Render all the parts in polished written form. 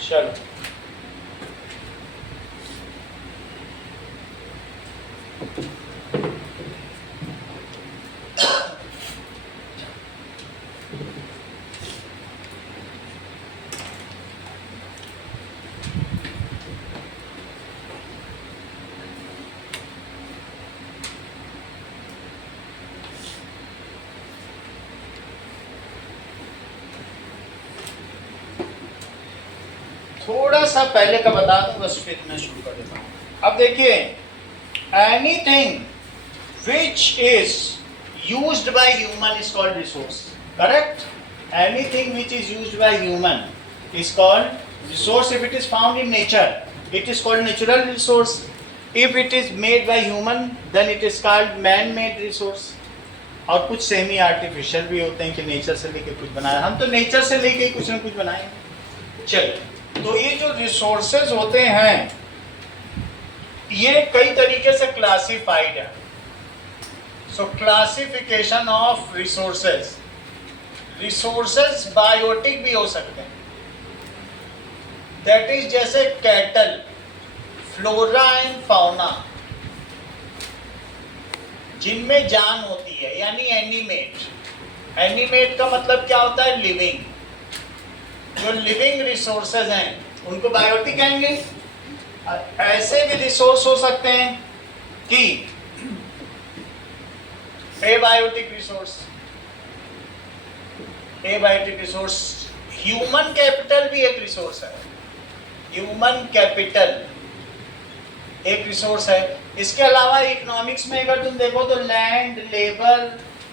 चलो थोड़ा सा पहले का बता दूं, बस फिर मैं शुरू कर देता हूँ। अब देखिए, anything which is used by human is called resource, correct? Anything which is used by human is called resource. If it is found in nature it is called natural resource. If it is made by human then it is called man made resource. और कुछ semi artificial भी होते हैं कि nature से लेके कुछ बनाया, हम तो नेचर से लेके कुछ ना कुछ बनाएंगे। चलिए, तो ये जो रिसोर्सेज होते हैं ये कई तरीके से क्लासिफाइड है। So classification of resources, resources biotic भी हो सकते हैं, दैट इज जैसे कैटल, फ्लोरा एंड फाउना, जिनमें जान होती है, यानी एनिमेट। एनिमेट का मतलब क्या होता है? लिविंग। जो लिविंग रिसोर्सेज हैं उनको बायोटिक कहेंगे। ऐसे भी रिसोर्स हो सकते हैं कि abiotic resource. Abiotic resource, human capital भी एक रिसोर्स है। ह्यूमन कैपिटल एक रिसोर्स है। इसके अलावा इकोनॉमिक्स में अगर तुम देखो तो लैंड, लेबर,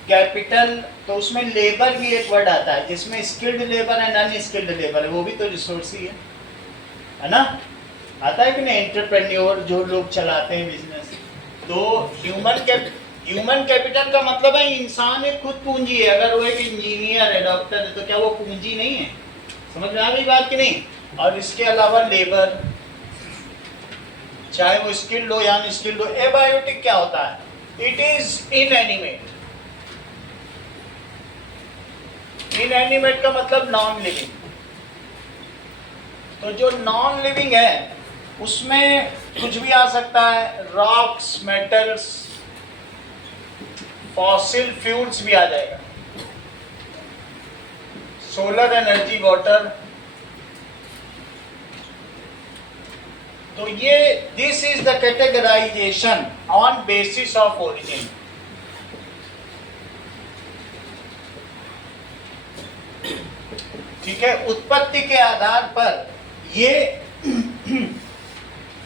कैपिटल, तो उसमें लेबर भी एक वर्ड आता है जिसमें skilled labour and unskilled labour है, वो भी तो रिसोर्स ही है ना? आता है कि नहीं? एंटरप्रेन्योर जो लोग चलाते हैं बिजनेस। तो ह्यूमन कैपिटल का मतलब है इंसान एक खुद पूंजी है। अगर वो एक इंजीनियर है, डॉक्टर है, तो क्या वो पूंजी नहीं है? समझ में आ गई बात कि नहीं? और इसके अलावा लेबर, चाहे वो स्किल्ड हो या अनस्किल्ड हो। एबायोटिक क्या होता है? It is inanimate. इनएनिमेट का मतलब नॉन लिविंग। तो जो नॉन लिविंग है उसमें कुछ भी आ सकता है, रॉक्स, मेटल्स, फॉसिल फ्यूल्स भी आ जाएगा, सोलर एनर्जी, वाटर। तो ये this is the categorization on basis of origin. ठीक है, उत्पत्ति के आधार पर ये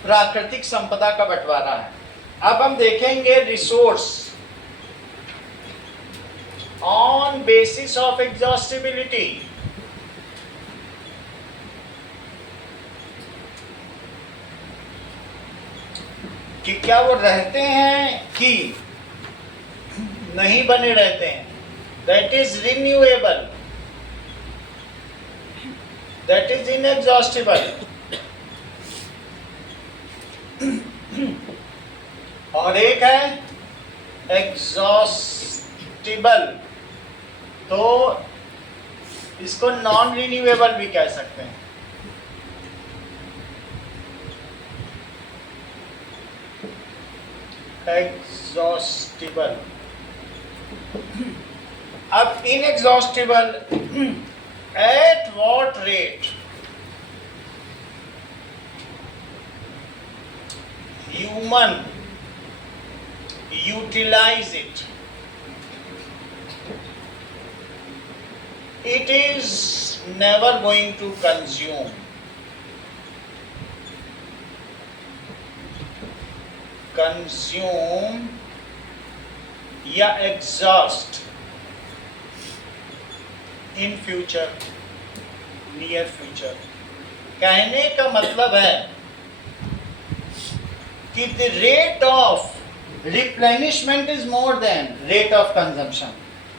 प्राकृतिक संपदा का बंटवारा है। अब हम देखेंगे resource on basis of exhaustibility. कि क्या वो रहते हैं कि नहीं बने रहते हैं। That is renewable, that is inexhaustible. और एक है एग्जॉस्टिबल, तो इसको नॉन रिन्यूएबल भी कह सकते हैं। एग्जॉस्टिबल। अब inexhaustible, at what rate human utilize it, it is never going to consume. Consume या exhaust in future, near future. कहने का मतलब है कि the rate of replenishment is more than rate of consumption.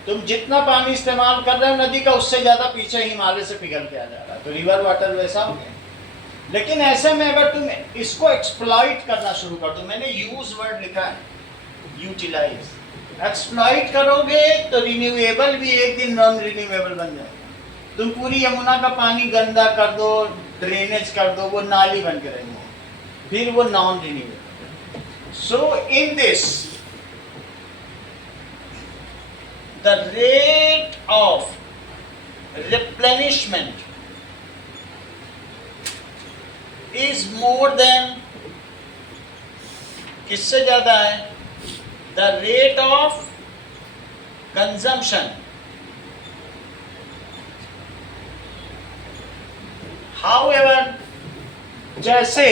तुम जितना पानी इस्तेमाल कर रहे हो नदी का, उससे ज्यादा पीछे हिमालय से पिघल के आ जा रहा है। तो रिवर वाटर वैसा हो गया। लेकिन ऐसे में अगर तुम इसको एक्सप्लॉइट करना शुरू कर दो, मैंने यूज वर्ड लिखा है, यूटिलाइज, एक्सप्लॉइट करोगे तो रिन्यूएबल भी एक दिन नॉन रिन्यूएबल बन जाएगा। तुम पूरी यमुना का पानी गंदा कर दो, ड्रेनेज कर दो, वो नाली बन के रहेंगे, फिर वो non renewable. So in this the rate of replenishment is more than, किससे ज्यादा है? The rate of consumption. However, जैसे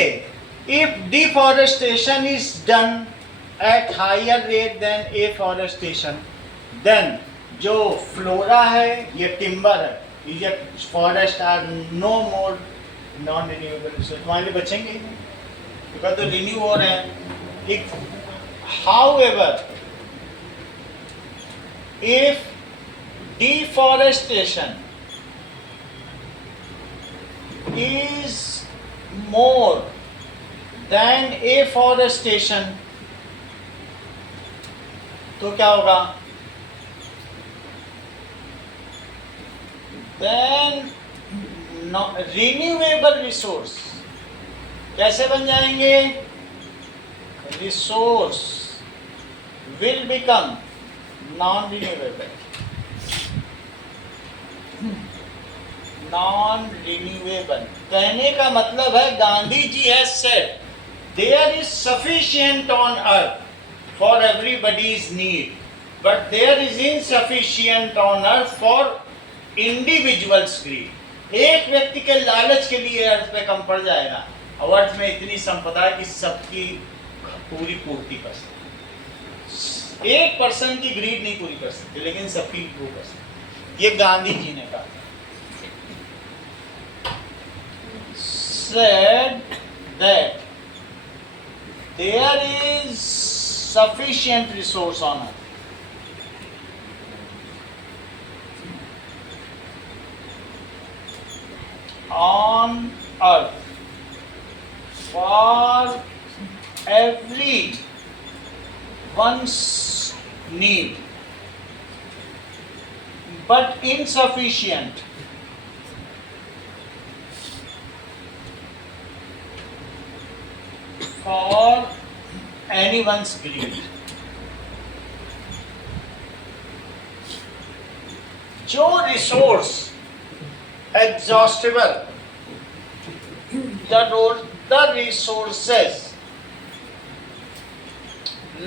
if deforestation is done at higher rate than afforestation, then जो फ्लोरा है, ये टिम्बर है, ये forest are no more non renewable resource, तुम्हारे लिए बचेंगे ही नहीं, क्योंकि तो रिन्यू हो रहे हैं। एक however if deforestation is more than afforestation, तो क्या होगा? Then renewable resource कैसे बन जाएंगे? Resource will become non-renewable. Non-renewable कहने का मतलब है, Gandhi ji has said there is sufficient on earth for everybody's need, but there is insufficient on earth for individuals greed. एक व्यक्ति के लालच के लिए अर्थ पे कम पड़ जाएगा, और अर्थ में इतनी संपदा है कि सबकी पूरी पूर्ति कर सकते। एक पर्सन की ग्रीड नहीं पूरी कर सकते, लेकिन सबकी वो कर सकते। ये गांधी जी ने कहा। Said that there is sufficient resource on earth. On earth for everyone's need, but insufficient for anyone's greed. जो resource exhaustible, the resources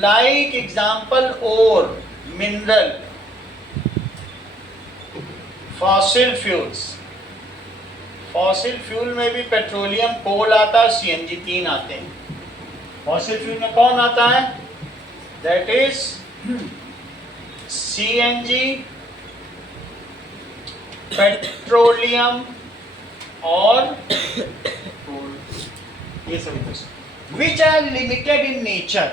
like example ore, mineral, fossil fuels. Fossil fuel में भी पेट्रोलियम, कोल आता है, CNG 3 आते हैं। Fossil fuel में कौन आता है? दैट इज सीएनजी, पेट्रोलियम और ये सभी which are limited in nature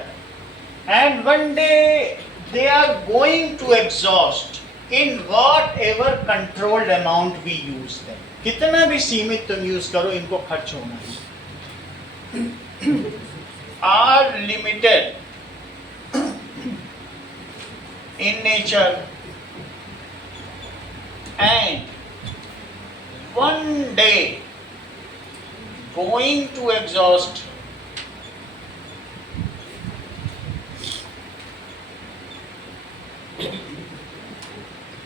and one day they are going to exhaust in whatever controlled amount we use them. कितना भी सीमित तुम यूज करो, इनको खर्च होना है। are limited in nature and one day going to exhaust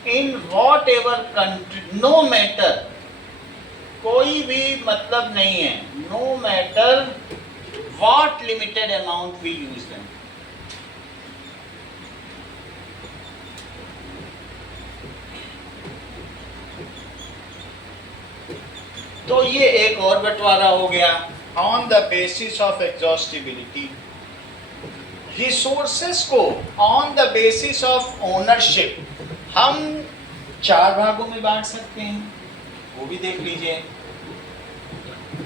in whatever country, no matter, कोई भी मतलब नहीं है, no matter what limited amount we use them. तो ये एक और बंटवारा हो गया on the basis of exhaustibility. Resources को on the basis of ownership हम 4 भागों में बांट सकते हैं, वो भी देख लीजिए।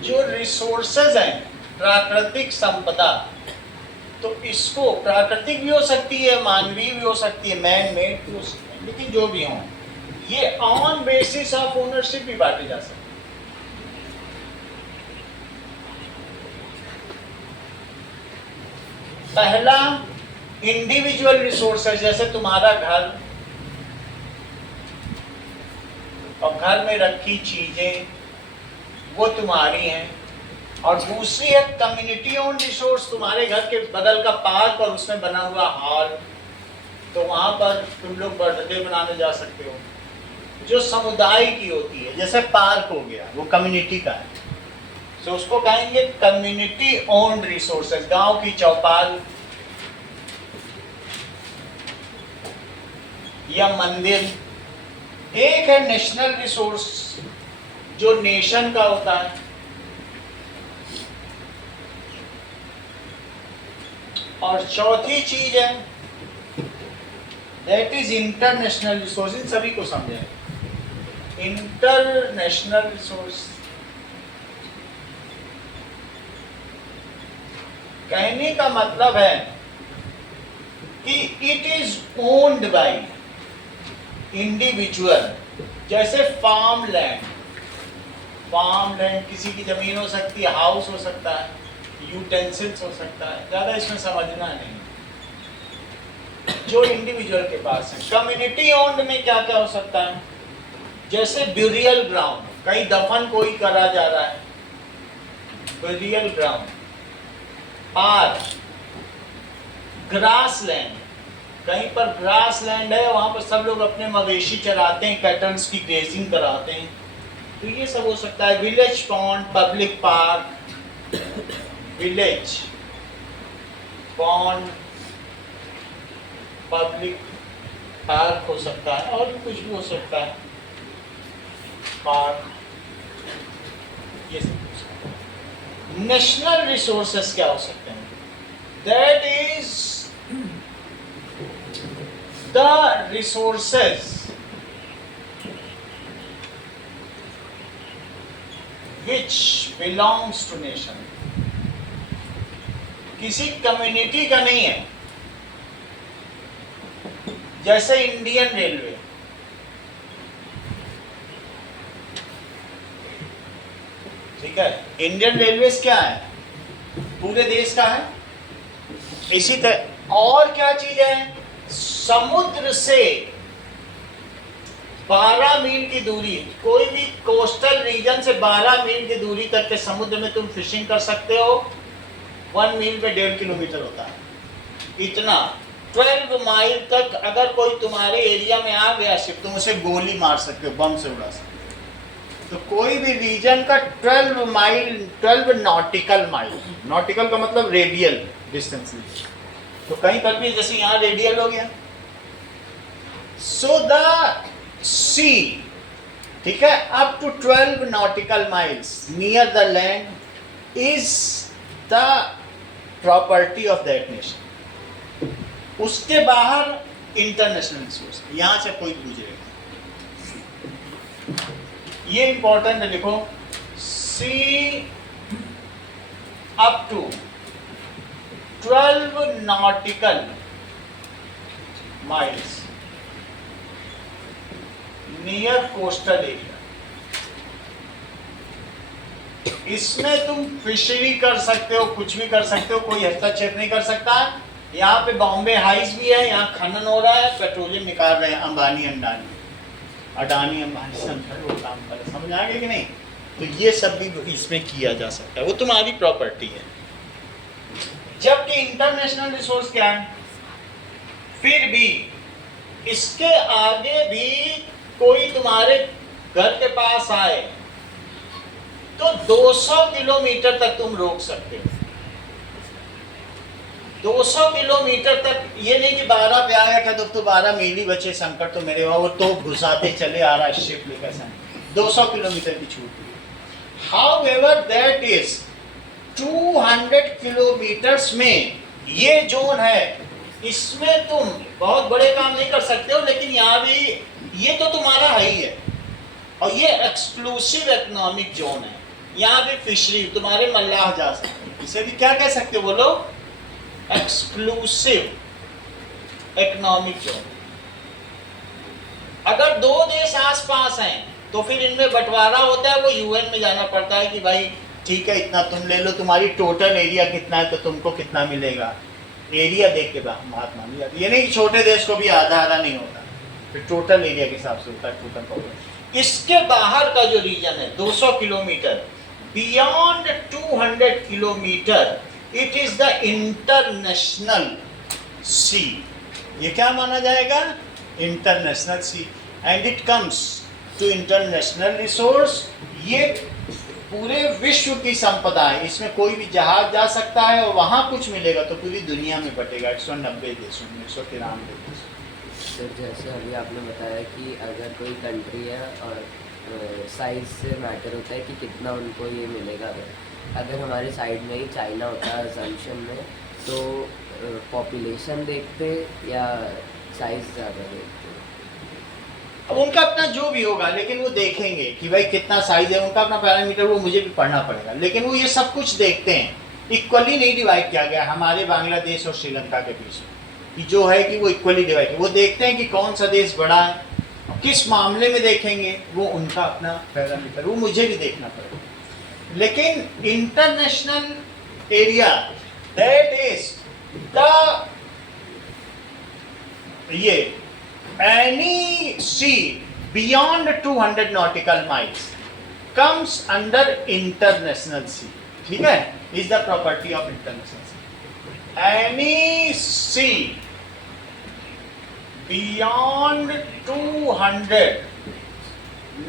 जो रिसोर्सेज हैं, प्राकृतिक संपदा, तो इसको प्राकृतिक भी हो सकती है, मानवीय भी हो सकती है, मैन मेड भी हो सकती है, लेकिन जो भी हो, ये ऑन बेसिस ऑफ ओनरशिप भी बांटे जा सकते हैं। पहला इंडिविजुअल रिसोर्सेज जैसे तुम्हारा घर और घर में रखी चीजें वो तुम्हारी हैं, और दूसरी है कम्युनिटी ओन रिसोर्स, तुम्हारे घर के बगल का पार्क और उसमें बना हुआ हॉल, तो वहां पर तुम लोग बर्थडे मनाने जा सकते हो, जो समुदाय की होती है। जैसे पार्क हो गया वो कम्युनिटी का है, तो उसको कहेंगे कम्युनिटी ओन्ड रिसोर्सेज। गांव की चौपाल या मंदिर। एक है नेशनल रिसोर्स जो नेशन का होता है, और चौथी चीज है दैट इज इंटरनेशनल रिसोर्स। इन सभी को समझें, इंटरनेशनल रिसोर्स कहने का मतलब है कि it is owned by individual. जैसे फार्म लैंड किसी की जमीन हो सकती है, हाउस हो सकता है, यूटेंसिल्स हो सकता है, ज़्यादा इसमें समझना नहीं, जो इंडिविजुअल के पास है। कम्युनिटी ओन्ड में क्या क्या हो सकता है, जैसे ब्यूरियल ग्राउंड, कहीं दफन कोई करा जा रहा है, burial ground. Park, grass land, कहीं पर ग्रास लैंड है, वहां पर सब लोग अपने मवेशी चराते हैं, कैटल्स की ग्रेजिंग कराते हैं, तो ये सब हो सकता है। Village pond, public park, village pond, public park हो सकता है, और भी कुछ भी हो सकता है, पार्क, ये सब हो सकता है। नेशनल रिसोर्सेस क्या हो सकते हैं, that is the resources which belongs to nation। किसी कम्युनिटी का नहीं है। जैसे इंडियन रेलवे, ठीक है, इंडियन रेलवेज क्या है, पूरे देश का है। इसी तरह और क्या चीज है, समुद्र से 12 मील की दूरी, कोई भी कोस्टल रीजन से 12 मील की दूरी तक के समुद्र में तुम फिशिंग कर सकते हो। 1 मील में 1.5 किलोमीटर होता है, इतना 12 माइल तक अगर कोई तुम्हारे एरिया में आ गया शिप, तुम उसे गोली मार सकते हो, बम से उड़ा सकते हो। तो कोई भी रीजन का 12 माइल, 12 नॉटिकल माइल, नॉटिकल का मतलब रेडियल डिस्टेंस, तो कहीं पर भी जैसे यहाँ रेडियल हो गया। सो द सी, ठीक है, up to 12 nautical miles near the land is the property of that nation. उसके बाहर इंटरनेशनल रिसोर्स, यहां से कोई पूछेगा, ये इंपॉर्टेंट है, लिखो sea up to 12 nautical miles near coastal area. इसमें तुम फिशरी कर सकते हो, कुछ भी कर सकते हो, कोई हस्तक्षेप नहीं कर सकता। यहाँ पे बॉम्बे हाइस भी है, यहाँ खनन हो रहा है, पेट्रोलियम निकाल रहे हैं अडानी अंबानी सब वो काम कर रहे, समझ आ गया कि नहीं। तो ये सब भी इसमें किया जा सकता है, वो तुम्हारी प्रॉपर्टी है। जबकि इंटरनेशनल रिसोर्स क्या है, फिर भी इसके आगे भी कोई तुम्हारे घर के पास आए तो 200 किलोमीटर तक तुम रोक सकते हो। 200 किलोमीटर तक, ये नहीं कि 12 पे आया था तो 12 मील ही बचे, संकट तो मेरे वहां, वो तो घुसाते चले आ रहा है शिप लेकर संकट। 200 किलोमीटर की छूट। हाउएवर दैट इज 200 किलोमीटर्स में ये जोन है, इसमें तुम बहुत बड़े काम नहीं कर सकते हो, लेकिन यहाँ भी ये तो तुम्हारा है ही है, और ये एक्सक्लूसिव इकोनॉमिक जोन है। यहाँ भी फिशरी, तुम्हारे मल्लाह जा सकते हैं, इसे भी क्या कह सकते हो बोलो, एक्सक्लूसिव इकोनॉमिक जोन। अगर दो देश आसपास हैं तो फिर इनमें बंटवारा होता है, वो यूएन में जाना पड़ता है कि भाई ठीक है इतना तुम ले लो, तुम्हारी टोटल एरिया कितना है तो तुमको कितना मिलेगा। एरिया देख के बात मानी जाती है। ये नहीं कि छोटे देश को भी आधा आधा नहीं होता, फिर टोटल एरिया के हिसाब से होता है टोटल पॉपुलेशन। इसके बाहर का जो रीजन है 200 kilometre, beyond 200 kilometre, it is the international sea. ये क्या माना जाएगा? International sea. And it comes to international resource. ये पूरे विश्व की संपदा है, इसमें कोई भी जहाज जा सकता है और वहाँ कुछ मिलेगा तो पूरी दुनिया में बटेगा 190 देशों में, 193 देशों। सर जैसे अभी आपने बताया कि अगर कोई कंट्री है और साइज से मैटर होता है कि कितना उनको ये मिलेगा। अगर हमारे साइड में ही चाइना होता है असम्पशन में, तो पॉपुलेशन देखते या साइज ज़्यादा देखते? अब उनका अपना जो भी होगा, लेकिन वो देखेंगे कि भाई कितना साइज है, उनका अपना पैरामीटर वो मुझे भी पढ़ना पड़ेगा, लेकिन वो ये सब कुछ देखते हैं। इक्वली नहीं डिवाइड किया गया हमारे बांग्लादेश और श्रीलंका के बीच में कि जो है कि वो इक्वली डिवाइड, वो देखते हैं कि कौन सा देश बड़ा है, किस मामले में देखेंगे, वो उनका अपना पैरामीटर, वो मुझे भी देखना पड़ेगा। लेकिन international area that is the ये any sea beyond 200 nautical miles comes under international sea. ठीक है, is the property of international sea. Any sea beyond 200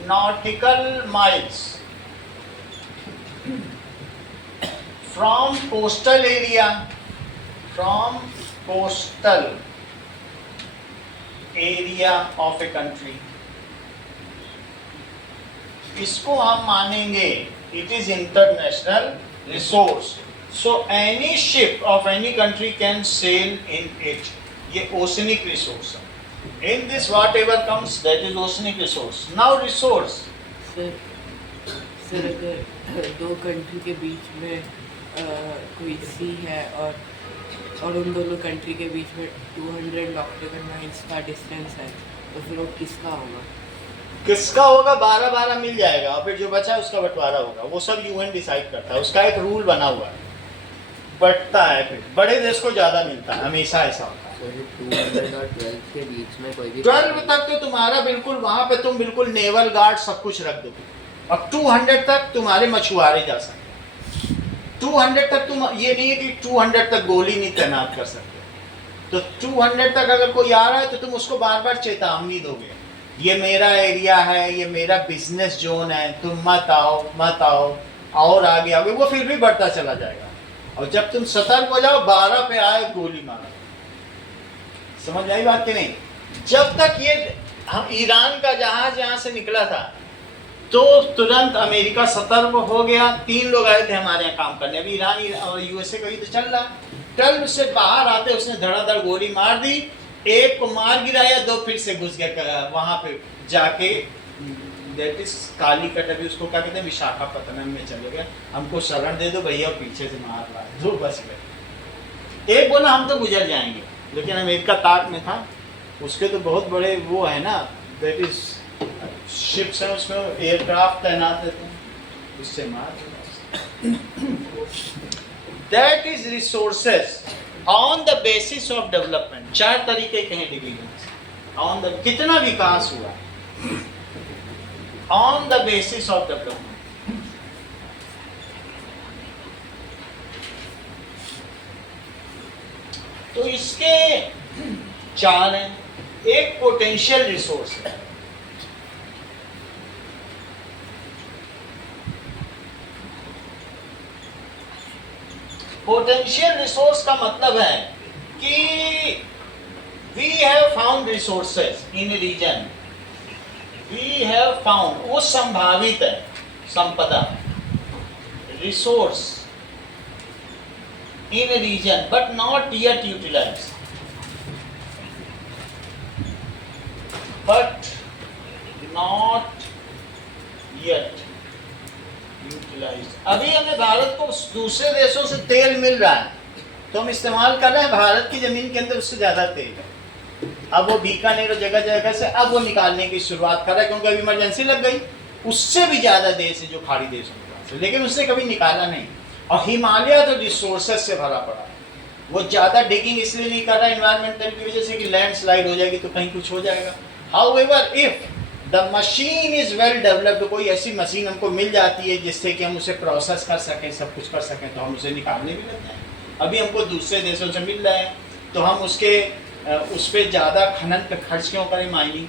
nautical miles from coastal area, from coastal area of a country, इसको हम मानेंगे it is international resource. So any ship of any country can sell in it. ये oceanic resource है। In this what ever comes that is oceanic resource. Now resource sir अगर दो country के बीच में कोई सी है और उन दोनों कंट्री के बीच में 200 नॉटिकल माइल्स का डिस्टेंस है, तो फिर वो किसका होगा? किसका होगा? 12-12 मिल जाएगा और फिर जो बचा है उसका बंटवारा होगा। वो सब यूएन डिसाइड करता है, उसका एक रूल बना हुआ है, बंटता है, फिर बड़े देश को ज़्यादा मिलता है, हमेशा ऐसा होता है। 200 और 12 के बीच में कोई भी 12 तक तो तुम्हारा बिल्कुल वहाँ पे तुम बिल्कुल नेवल गार्ड सब कुछ रख दो। अब 200 तक तुम्हारे मछुआरे जा सकते, 200 तक तुम, ये नहीं है कि 200 तक गोली नहीं तैनात कर सकते। तो 200 तक अगर कोई आ रहा है तो तुम उसको बार बार चेतावनी दोगे, ये मेरा एरिया है, ये मेरा बिजनेस जोन है, तुम मत आओ मत आओ, और आगे आगे वो फिर भी बढ़ता चला जाएगा। और जब तुम सतर्क हो जाओ, 12 पे आए गोली मारो। समझ आई बात कि नहीं? जब तक ये हम ईरान का जहाज यहाँ से निकला था तो तुरंत अमेरिका सतर्क हो गया। 3 लोग आए थे हमारे यहाँ काम करने, अभी ईरान और यूएसए का युद्ध चल रहा। 12 से बाहर आते उसने धड़ाधड़ गोली मार दी, एक को मार गिराया, 2 फिर से घुस गया वहाँ पे जाके, दैट इज कालीकट, अभी उसको क्या कहते हैं, विशाखापत्तनम में चले गए। हमको शरण दे दो भैया, पीछे से मार रहा है, 2 बच गए। एक बोला हम तो गुजर जाएंगे, लेकिन अमेरिका ताक में था, उसके तो बहुत बड़े वो है ना, दैट इज शिप्स हैं, उसमें एयरक्राफ्ट तैनात रहते हैं, उससे मार। That is resources on the basis of development. 4 तरीके के हैं डिवीजन ऑन द, कितना विकास हुआ on the basis of development. तो इसके 4 हैं। एक पोटेंशियल रिसोर्स है, पोटेंशियल रिसोर्स का मतलब है कि we have found resources in region, we have found, वो संभावित है संपदा, resource in region but not yet utilized, but not yet utilized। अभी हमें भारत को दूसरे देशों से तेल मिल रहा है तो हम इस्तेमाल कर रहे हैं, भारत की जमीन के अंदर उससे ज्यादा तेल है। अब वो बीकानेर और जगह जगह से अब वो निकालने की शुरुआत कर रहा है, क्योंकि अभी इमरजेंसी लग गई। उससे भी ज्यादा देश है जो खाड़ी देशों के पास है, लेकिन उसने कभी निकाला नहीं। और हिमालय तो रिसोर्सेज से भरा पड़ा है, वो ज़्यादा डिगिंग इसलिए नहीं कर रहा इन्वायरमेंटल की वजह से कि लैंडस्लाइड हो जाएगी तो कहीं कुछ हो जाएगा। However if the machine is well developed, कोई ऐसी मशीन हमको मिल जाती है जिससे कि हम उसे प्रोसेस कर सकें, सब कुछ कर सकें, तो हम उसे निकालने भी लग जाएं। अभी हमको दूसरे देशों से मिल रहा है तो हम उस पर ज़्यादा खनन पे खर्च क्यों करें? माइनिंग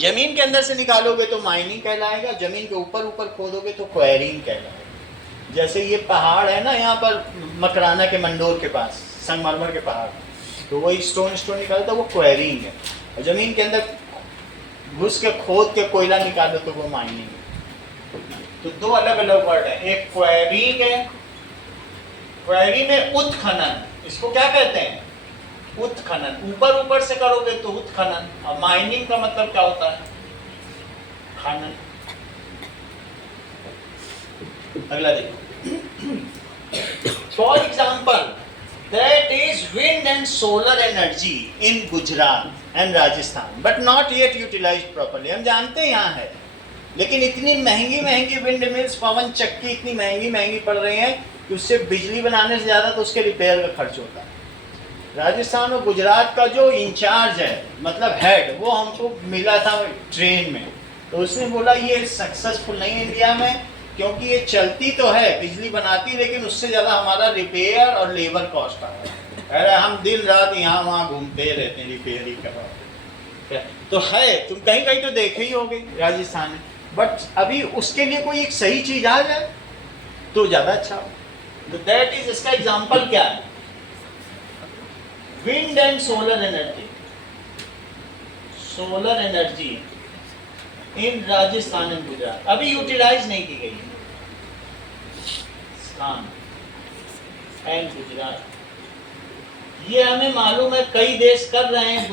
जमीन के अंदर से निकालोगे तो माइनिंग कहलाएगा, जमीन के ऊपर ऊपर खोदोगे तो क्वेरिंग कहलाएगा। जैसे ये पहाड़ है ना यहाँ पर मकराना के मंडोर के पास, संगमरमर के पहाड़, तो वही स्टोन निकालता वो क्वेरिंग है। और जमीन के अंदर घुस के खोद के कोयला निकालो तो वो माइनिंग है। तो दो अलग अलग वर्ड है, एक क्वेरिंग है, क्वेरी में उत्खनन, इसको क्या कहते हैं? उत्खनन। ऊपर ऊपर से करोगे तो उत्खनन, और माइनिंग का मतलब क्या होता है? खनन। अगला देखो, for example that is wind and solar energy in Gujarat and Rajasthan but not yet utilized properly. हम जानते हैं यहाँ है, लेकिन इतनी महंगी महंगी विंड मिल्स, पवन चक्की इतनी महंगी महंगी पड़ रही हैं कि उससे बिजली बनाने से ज़्यादा तो उसके रिपेयर का खर्च होता है। राजस्थान और गुजरात का जो इंचार्ज है, मतलब हेड, वो हमको मिला था ट्रेन में, तो उसने बोला ये सक्सेसफुल नहीं है इंडिया में, क्योंकि ये चलती तो है, बिजली बनाती, लेकिन उससे ज़्यादा हमारा रिपेयर और लेबर कॉस्ट आ रहा है। अरे हम दिन रात यहाँ वहाँ घूमते रहते हैं, रिपेयर ही करवाते। तो है, तुम कहीं कहीं तो देखे ही होगे राजस्थान में, बट अभी उसके लिए कोई एक सही चीज़ आ जाए तो ज़्यादा अच्छा हो। दैट इज, इसका एग्जाम्पल क्या है? Wind and solar energy, solar energy in Rajasthan and Gujarat अभी यूटिलाइज नहीं की गई है। राजस्थान एंड गुजरात, ये हमें मालूम है, कई देश कर रहे हैं,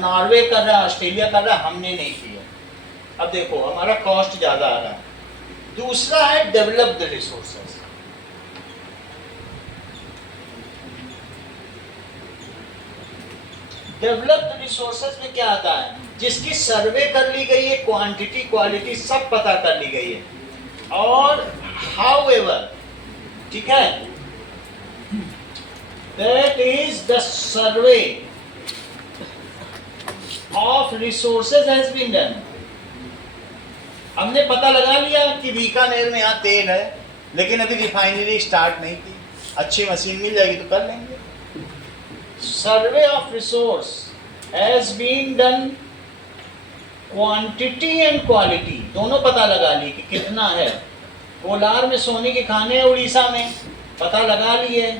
नॉर्वे कर रहा है, ऑस्ट्रेलिया कर रहा है, हमने नहीं किया। अब देखो हमारा कॉस्ट ज्यादा आ रहा है। दूसरा है डेवलप्ड रिसोर्सेस। डेवलप्ड रिसोर्सेज में क्या आता है? जिसकी सर्वे कर ली गई है, क्वांटिटी क्वालिटी सब पता कर ली गई है, और हाउएवर, ठीक है, that is the survey of resources has been done. हमने पता लगा लिया कि बीकानेर में यहाँ तेल है, लेकिन अभी रिफाइनरी स्टार्ट नहीं की, अच्छी मशीन मिल जाएगी तो कर लेंगे। Survey of resource has been done, quantity and quality दोनों पता लगा ली कि कितना है। कोलार में सोने के खाने हैं, उड़ीसा में पता लगा लिए,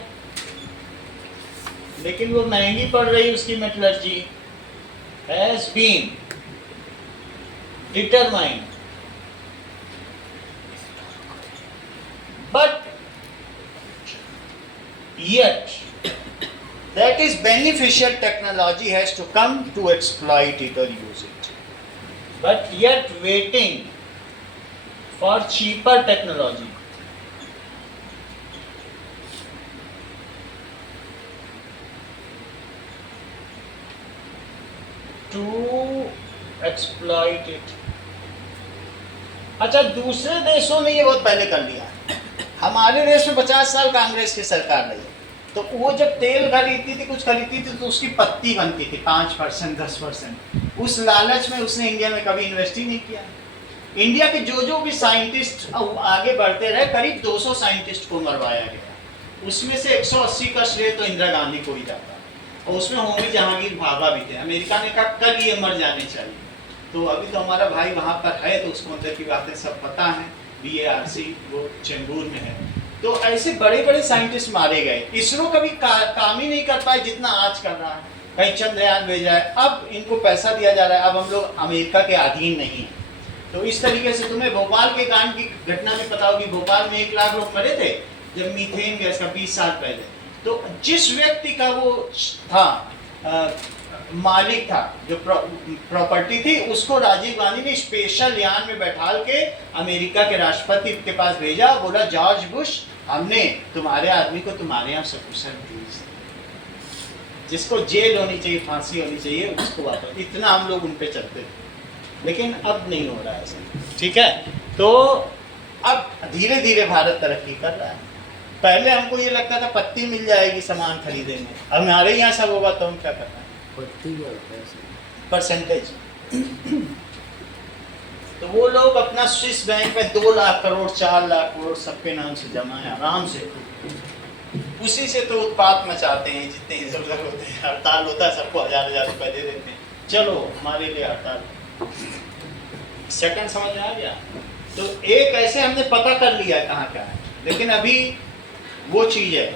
लेकिन वो महंगी पड़ रही, उसकी metallurgy has been determined, but yet that is beneficial technology has to come to exploit it or use it, but yet waiting for cheaper technology. To exploit it. अच्छा, दूसरे देशों में ये बहुत पहले कर लिया, हमारे देश में 50 साल कांग्रेस की सरकार रही, तो वो जब तेल खरीदती थी, कुछ खरीदती थी, तो उसकी पत्ती बनती थी 5% 10%। उस लालच में उसने इंडिया में कभी इन्वेस्ट ही नहीं किया। इंडिया के जो भी साइंटिस्ट आगे बढ़ते रहे, करीब 200 साइंटिस्ट को मरवाया गया, उसमें से 180 का श्रेय तो इंदिरा गांधी को ही जाता, और उसमें होमी जहांगीर भाभा भी थे। अमेरिका ने कहा कल ये मर जाने चाहिए, तो अभी तो हमारा भाई वहाँ पर है, तो उसको अंदर की बातें सब पता है। BARC वो चेंबूर में है। तो ऐसे बड़े बड़े साइंटिस्ट मारे गए। इसरो कभी काम ही नहीं कर पाए जितना आज कर रहा है। कहीं चंद्रयान भेजा है, अब इनको पैसा दिया जा रहा है, अब हम लोग अमेरिका के अधीन नहीं हैं। तो इस तरीके से तुम्हें भोपाल के कांड की घटना में पता होगी, भोपाल में 1 लाख लोग मरे थे जब मीथेन गैस का 20 साल पहले। तो जिस व्यक्ति का वो था मालिक था, जो प्रॉपर्टी थी, उसको राजीव गांधी ने स्पेशल यान में बैठाल के अमेरिका के राष्ट्रपति के पास भेजा, बोला जॉर्ज बुश, हमने तुम्हारे आदमी को तुम्हारे यहाँ सकुशल भेज, जिसको जेल होनी चाहिए, फांसी होनी चाहिए, उसको वापस। इतना हम लोग उन पे चलते थे, लेकिन अब नहीं हो रहा है ऐसा। ठीक है, तो अब धीरे धीरे भारत तरक्की कर रहा है। पहले हमको ये लगता था पत्ती मिल जाएगी सामान खरीदेंगे, अब हमारे यहाँ सब होगा तो हम क्या करना है? पत्ती क्या होता है सर? परसेंटेज। तो वो लोग अपना स्विस बैंक में 2 लाख करोड़ 4 लाख करोड़ सबके नाम से जमा है आराम से, उसी से तो उत्पाद मचाते हैं जितने इधर उधर होते हैं। हड़ताल होता है सबको 1000 रुपए दे देते हैं, चलो हमारे लिए हड़ताल। सेकंड समझ में आ गया? तो एक ऐसे हमने पता कर लिया कहाँ क्या है, लेकिन अभी वो चीज है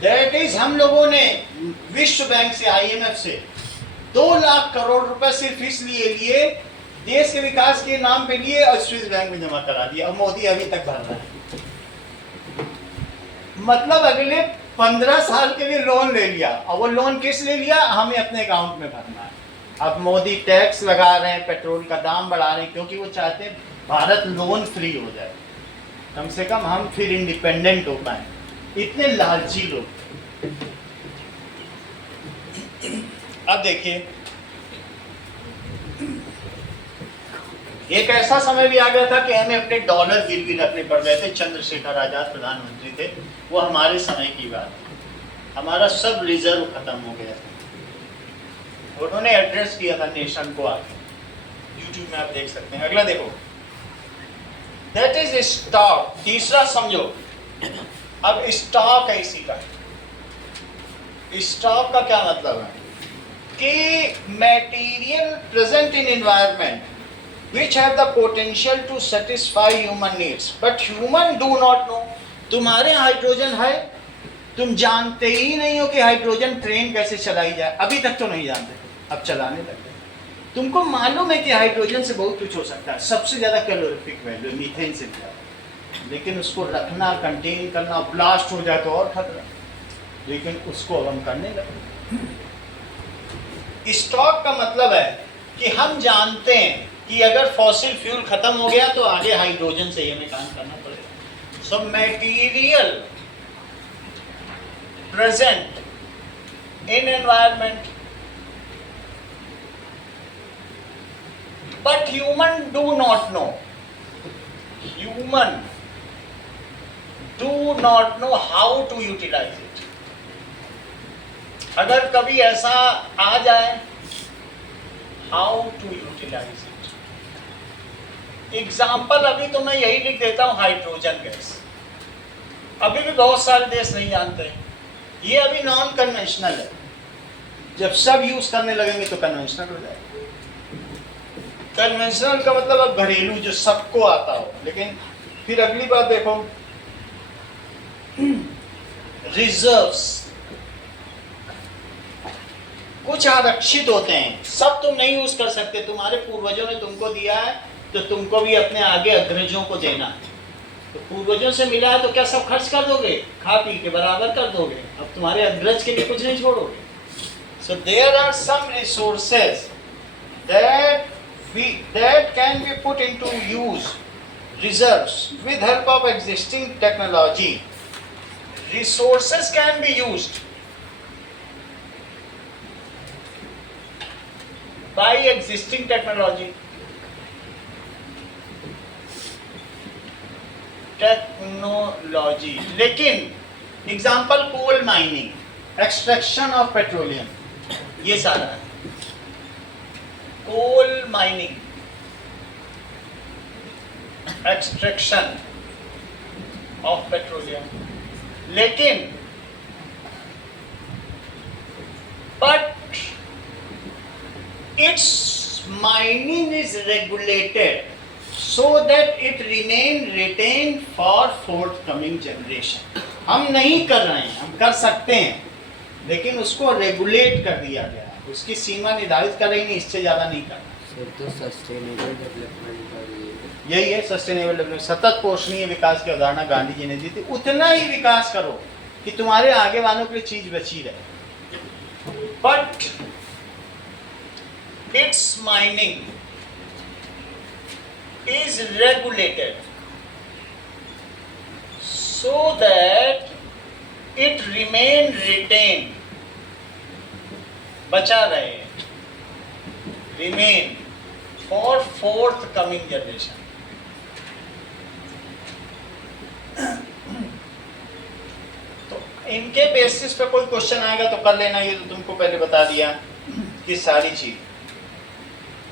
दैट इज हम लोगों ने विश्व बैंक से IMF से 2 लाख करोड़ रुपए सिर्फ इसलिए लिए देश के विकास के नाम पे लिए और स्विस बैंक में जमा करा दिया, और मोदी अभी तक भर रहा है। मतलब अगले 15 साल के लिए लोन ले लिया, और वो लोन किस ले लिया? हमें अपने अकाउंट में भरना है। अब मोदी टैक्स लगा रहे हैं, पेट्रोल का दाम बढ़ा रहे हैं, क्योंकि वो चाहते हैं भारत लोन फ्री हो जाए, कम से कम हम फिर इंडिपेंडेंट हो पाए। इतने लालची लोग। अब देखिए एक ऐसा समय भी आ गया था कि हमें अपने डॉलर गिरवी रखने पड़ गए थे। चंद्रशेखर आजाद प्रधानमंत्री थे, वो हमारे समय की बात है। हमारा सब रिजर्व खत्म हो गया था। उन्होंने एड्रेस किया था नेशन को आके, यूट्यूब में आप देख सकते हैं। अगला देखो, दैट इज स्टॉक। तीसरा समझो, अब स्टॉक है इसी का। स्टॉक का क्या मतलब है कि material present in environment which have the potential to satisfy human needs but human do not know। तुम्हारे हाइड्रोजन है, तुम जानते ही नहीं हो कि हाइड्रोजन ट्रेन कैसे चलाई जाए, अभी तक तो नहीं जानते, अब चलाने लग गए। तुमको मालूम है कि हाइड्रोजन से बहुत कुछ हो सकता है, सबसे ज्यादा कैलोरीफिक वैल्यू मीथेन से ज्यादा, लेकिन उसको रखना, कंटेन करना, ब्लास्ट हो जाए तो और खतरा, लेकिन उसको अब हम करने लगे। स्टॉक का मतलब है कि हम जानते हैं कि अगर फॉसिल फ्यूल खत्म हो गया तो आगे हाइड्रोजन से ही हमें काम करना पड़ेगा। So material present in environment but human do not know, human do not know how to utilize it. अगर कभी ऐसा आ जाए, how to utilize it. Example अभी तो मैं यही लिख देता हूं, हाइड्रोजन गैस। अभी भी बहुत सारे देश नहीं जानते हैं, ये अभी नॉन कन्वेंशनल है। जब सब यूज करने लगेंगे तो कन्वेंशनल हो जाएगा। कन्वेंशनल का मतलब अब घरेलू, जो सबको आता हो। लेकिन फिर अगली बात देखो, रिजर्व्स कुछ आरक्षित होते हैं, सब तुम नहीं यूज कर सकते। तुम्हारे पूर्वजों ने तुमको दिया है तो तुमको भी अपने आगे अग्रजों को देना है। तो पूर्वजों से मिला है तो क्या सब खर्च कर दोगे? खा पी के बराबर कर दोगे, अब तुम्हारे अग्रज के लिए कुछ नहीं छोड़ोगे। So there are some resources that can be put into use, reserves with help of existing technology. Resources can be used by existing technology. Technology, लेकिन example coal mining, extraction of petroleum, ये सारा है। Coal mining, extraction of petroleum, लेकिन but it's mining is regulated so that it remain retained for forthcoming generation। हम नहीं कर रहे हैं, हम कर सकते हैं, लेकिन उसको रेगुलेट कर दिया गया है, उसकी सीमा निर्धारित कर रही नहीं, इससे ज़्यादा नहीं करना। सर तो सस्टेनेबल डेवलपमेंट का यही है सस्टेनेबल डेवलपमेंट, सतत पोषणीय विकास की अवधारणा गांधी जी ने दी थी। उतना ही विकास करो कि तुम्हारे आगे वालों के लिए चीज बची रहे। But it's mining is regulated so that it remain retained, बचा रहे, remain for forthcoming generation। इनके बेसिस पे कोई क्वेश्चन आएगा तो कर लेना, ये तो तुमको पहले बता दिया कि सारी चीज।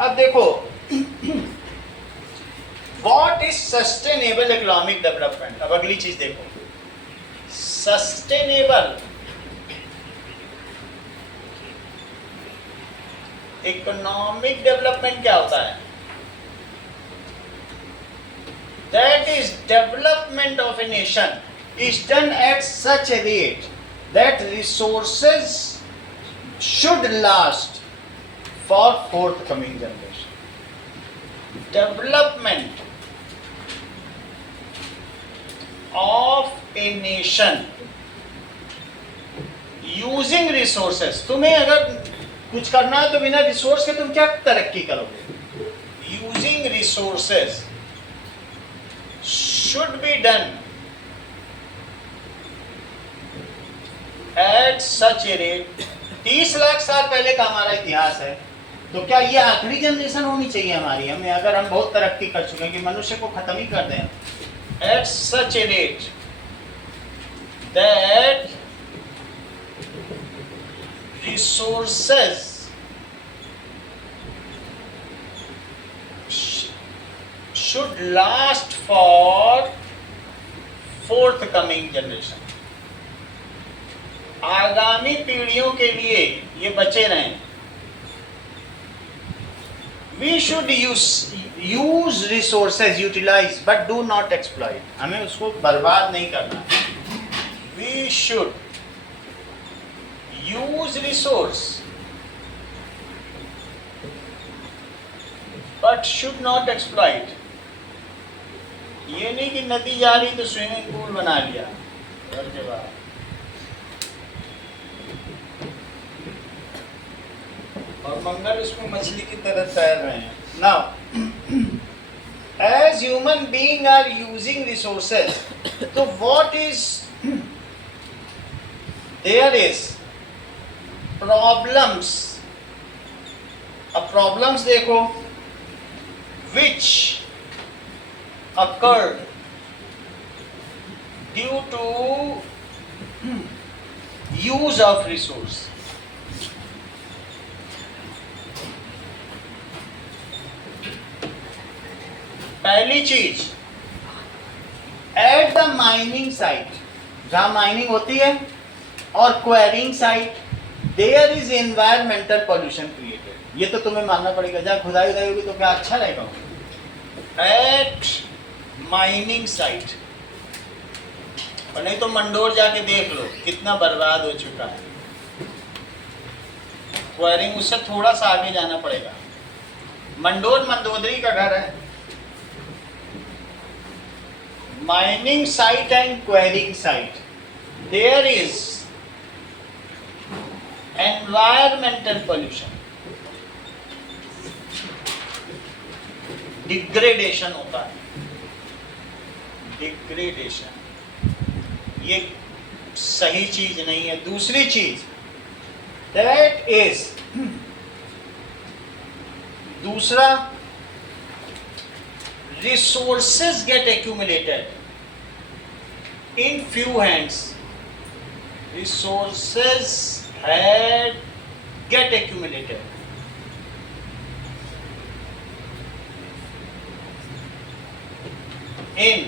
अब देखो what is sustainable economic development. अब अगली चीज देखो, सस्टेनेबल इकोनॉमिक डेवलपमेंट क्या होता है? That is development of a nation is done at such a rate that resources should last for forthcoming generation. Development of a nation using resources. तुम्हें अगर कुछ करना है तो बिना रिसोर्स के तुम क्या तरक्की करोगे? Using resources should be done at such a rate। 30 lakh साल पहले का हमारा इतिहास है, तो क्या ये आखिरी जनरेशन होनी चाहिए हमारी? हमें अगर हम बहुत तरक्की कर चुके हैं कि मनुष्य को खत्म ही कर दें, at such a rate that resources should last for forthcoming generation। आगामी पीढ़ियों के लिए ये बचे रहें। We should use resources, utilize, but do not exploit। हमें उसको बर्बाद नहीं करना। We should use resource, but should not exploit। ये नहीं कि नदी जा रही तो स्विमिंग पूल बना लिया घर के बाहर। और मंगल उसमें मछली की तरह तैर रहे हैं। Now, as human being are using resources, so what is there is problems। अब problems देखो, which occurred due to use of resource। पहली चीज, एट द माइनिंग साइट, जहां माइनिंग होती है, और quarrying site, there is environmental pollution created. ये तो तुम्हें मानना पड़ेगा, जहां खुदाई उदाई होगी तो क्या अच्छा रहेगा? एट माइनिंग साइट, और नहीं तो मंडोर जाके देख लो कितना बर्बाद हो चुका है। क्वेरिंग उससे थोड़ा सा आगे जाना पड़ेगा। मंडोर मंदोदरी का घर है। Mining site and quarrying site, there is environmental pollution, degradation होता है। डिग्रेडेशन ये सही चीज नहीं है। दूसरी चीज, दैट इज दूसरा, resources get accumulated in few hands। resources get accumulated in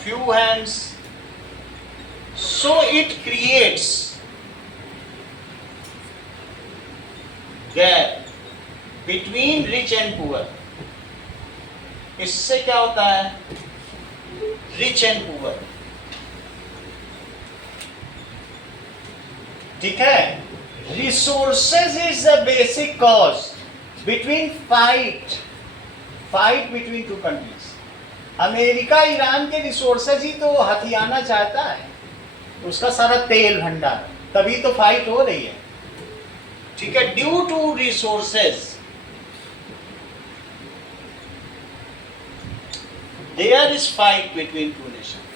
few hands, so it creates gap between rich and poor। इससे क्या होता है? Rich and poor. ठीक है? Resources is the basic cause between fight between two countries. America Iran के resources ही तो हथियाना चाहता है, उसका सारा तेल भंडार, तभी तो फाइट हो रही है। ठीक है? Due to resources there is fight between two nations,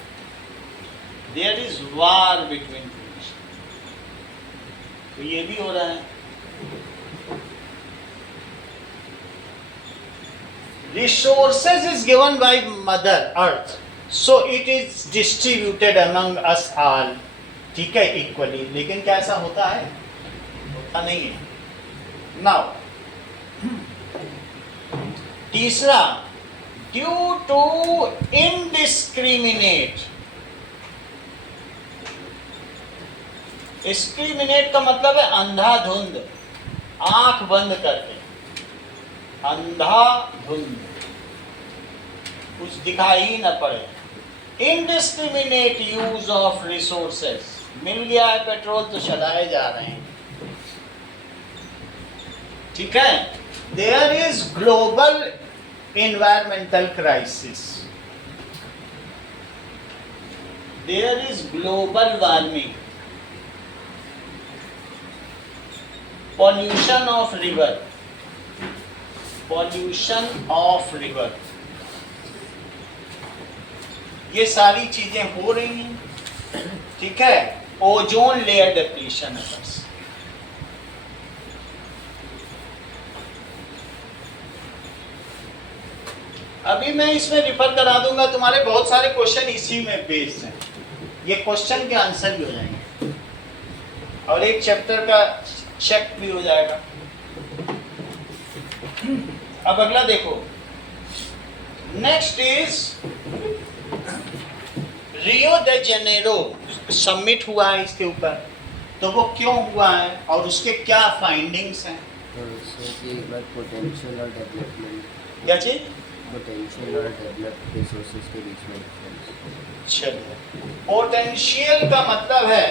there is war between two nations। तो ये भी हो रहा है। resources is given by mother earth, so it is distributed among us all, ठीक है, इक्वली। लेकिन क्या ऐसा होता है? होता नहीं है। नाउ तीसरा, ड्यू टू इनडिस्क्रिमिनेट। डिस्क्रिमिनेट का मतलब है अंधाधुंध, आंख बंद करके, अंधाधुंध, कुछ दिखाई ही न पड़े। इनडिस्क्रिमिनेट यूज ऑफ रिसोर्सेस, मिल गया है पेट्रोल तो चलाए जा रहे हैं, ठीक है। There is global environmental crisis, there is global warming, pollution of river, pollution of river, ये सारी चीजें हो रही हैं, ठीक है। ओजोन लेयर डिप्लीशन है बस। अभी मैं इसमें रिफर करा दूंगा, तुम्हारे बहुत सारे क्वेश्चन इसी में बेस्ड हैं, ये क्वेश्चन के आंसर भी हो जाएंगे और एक चैप्टर का चेक भी हो जाएगा। अब अगला देखो, next is Rio they Janeiro summit हुआ है इसके ऊपर, तो वो क्यों हुआ है और उसके क्या फाइंडिंग्स हैं? एक बार पोटेंशियल और डेवलपमेंट, क्या चीज? पोटेंशियल और डेवलप्ड रिसोर्सेज के बीच में डिफरेंस। चलिए, पोटेंशियल का मतलब है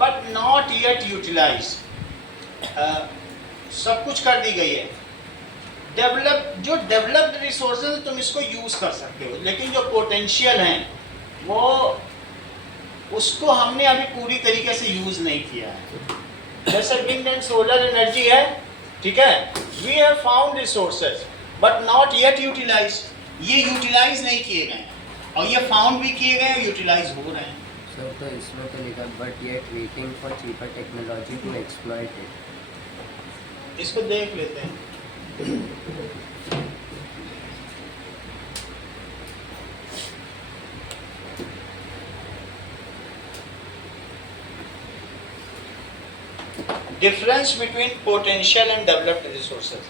बट नॉट येट यूटिलाइज, सब कुछ कर दी गई है। डेवलप, जो डेवलप्ड रिसोर्सेज तुम इसको यूज कर सकते हो, लेकिन जो पोटेंशियल हैं वो उसको हमने अभी पूरी तरीके से यूज नहीं किया है। जैसे विंड एंड सोलर एनर्जी है, ठीक है, we have found resources but not yet utilize, ये यूटिलाइज नहीं किए गए हैं और ये फाउंड भी किए गए हैं, यूटिलाइज हो रहे हैं। सर तो इसमें तो लिखा but yet waiting for cheaper technology to exploit it. इसको देख लेते हैं। Difference between potential and developed resources.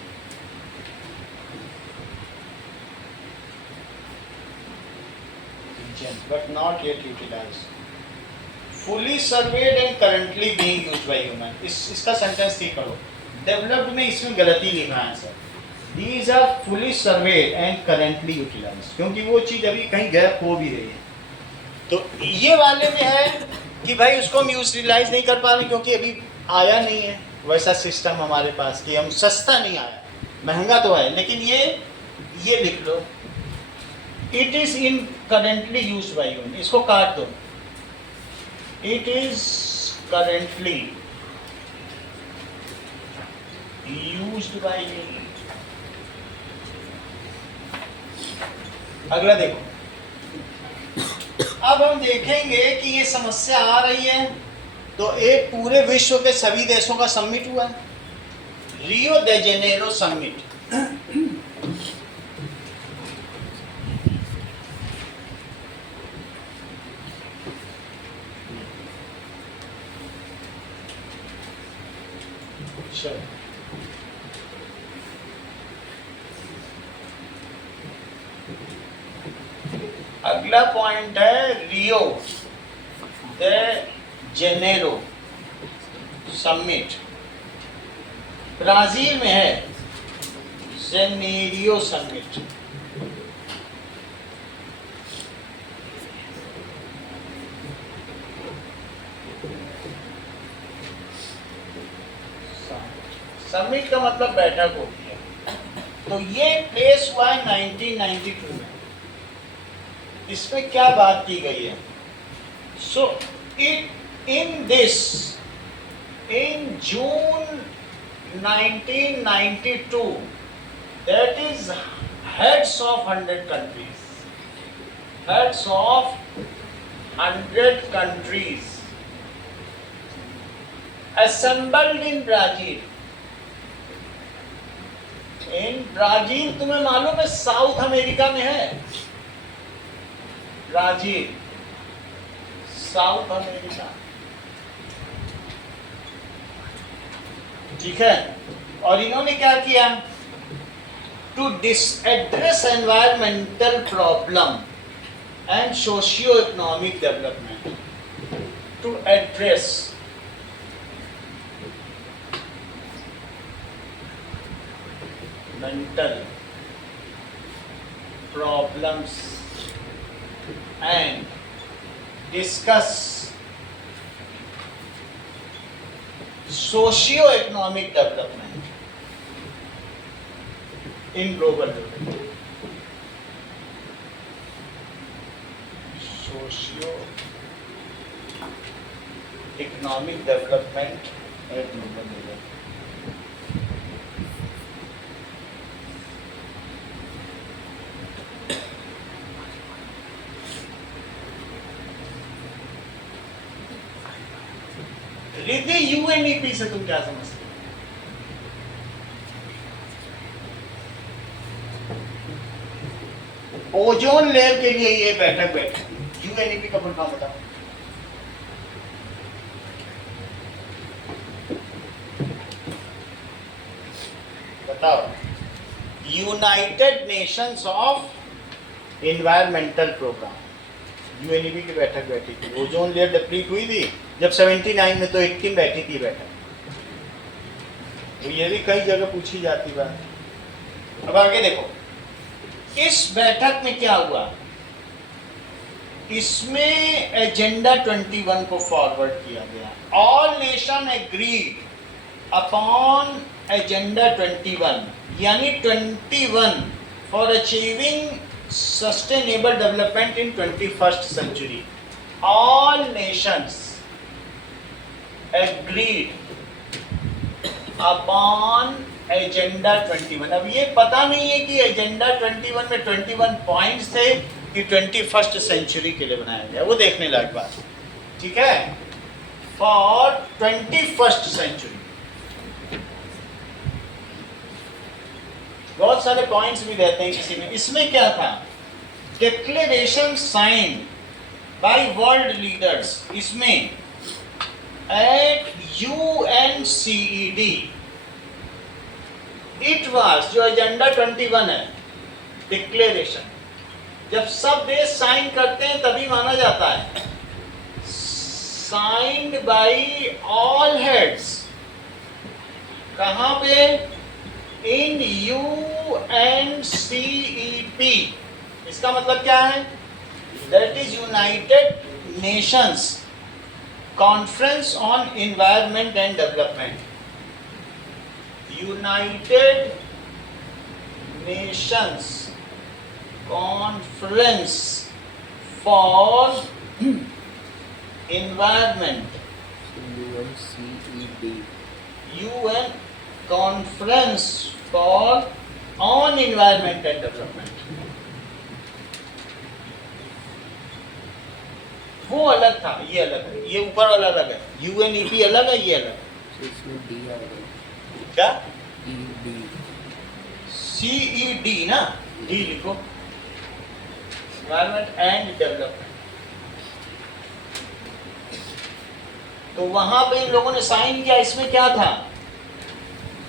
But not yet utilized, fully surveyed and currently being used by human। इसका सेंटेंस ठीक करो। डेवलप्ड में इसमें गलती लिखा है sir, these are fully surveyed and currently utilized, क्योंकि वो चीज़ अभी कहीं गैप हो भी रही है। तो ये वाले में है कि भाई उसको हम यूटिलाइज नहीं कर पा रहे क्योंकि अभी आया नहीं है वैसा सिस्टम हमारे पास कि हम, सस्ता नहीं आया, महंगा तो है, लेकिन ये लिख लो, it is in currently use by human, इसको काट दो, it is currently used by human. अगला देखो, अब हम देखेंगे कि ये समस्या आ रही है, तो एक पूरे विश्व के सभी देशों का समिट हुआ है, रियो दे जेनेरो समिट। अगला पॉइंट है रियो दे जेनेरो समिट, ब्राजील में है, जेनेरियो समिट। समिट का मतलब बैठक होती है, तो ये प्लेस हुआ है 1992 में। इसमें क्या बात की गई है? सो इन जून 1992, that is heads of 100 countries assembled in Brazil। In Brazil तुम्हें मालूम है साउथ अमेरिका में है, ब्राजील, साउथ अमेरिका, ठीक है। और इन्होंने क्या किया, to address environmental problem and socio economic development, to address mental problems and discuss socio-economic development in global development. Socio-economic development at global level. Riddhi, UNEP से तुम क्या समझते हो? ओजोन लेयर के लिए ये बैठक बैठी, यूएनईपी का फुल फॉर्म बताओ। बताओ। United Nations of environmental program, UNEP की बैठक बैठी थी। ओजोन लेयर डिप्लीट हुई थी जब 79 में, तो 18 बैठी थी बैठक। तो ये भी कई जगह पूछी जाती बात। अब आगे देखो, इस बैठक में क्या हुआ, इसमें एजेंडा 21 को फॉरवर्ड किया गया। All nation agreed upon agenda 21, यानी 21 for achieving sustainable development in 21st century. All nations agreed upon agenda 21। अब ये पता नहीं है कि एजेंडा 21 में 21 पॉइंट्स थे कि 21st सेंचुरी के लिए बनाया गया, वो देखने लायक बात, ठीक है। फॉर 21st सेंचुरी बहुत सारे पॉइंट्स भी रहते हैं किसी में। इसमें क्या था, declaration sign by world leaders, इसमें एट UNCED इट वाज, जो एजेंडा 21 है, डिक्लेरेशन जब सब देश साइन करते हैं तभी माना जाता है। साइंड बाय ऑल हेड्स, कहां पे, इन UNCEP। इसका मतलब क्या है, that is United Nations conference on environment and development. United Nations conference for environment, UN conference for on environment and development. वो अलग था, ये अलग है, ये ऊपर वाला अलग है। UNEP अलग है, ये अलग है। इसमें डी आ गया, क्या, ED, CED ना, डी लिखो, एनवायरनमेंट एंड डेवलपमेंट। तो वहां पे इन लोगों ने साइन किया। इसमें क्या था,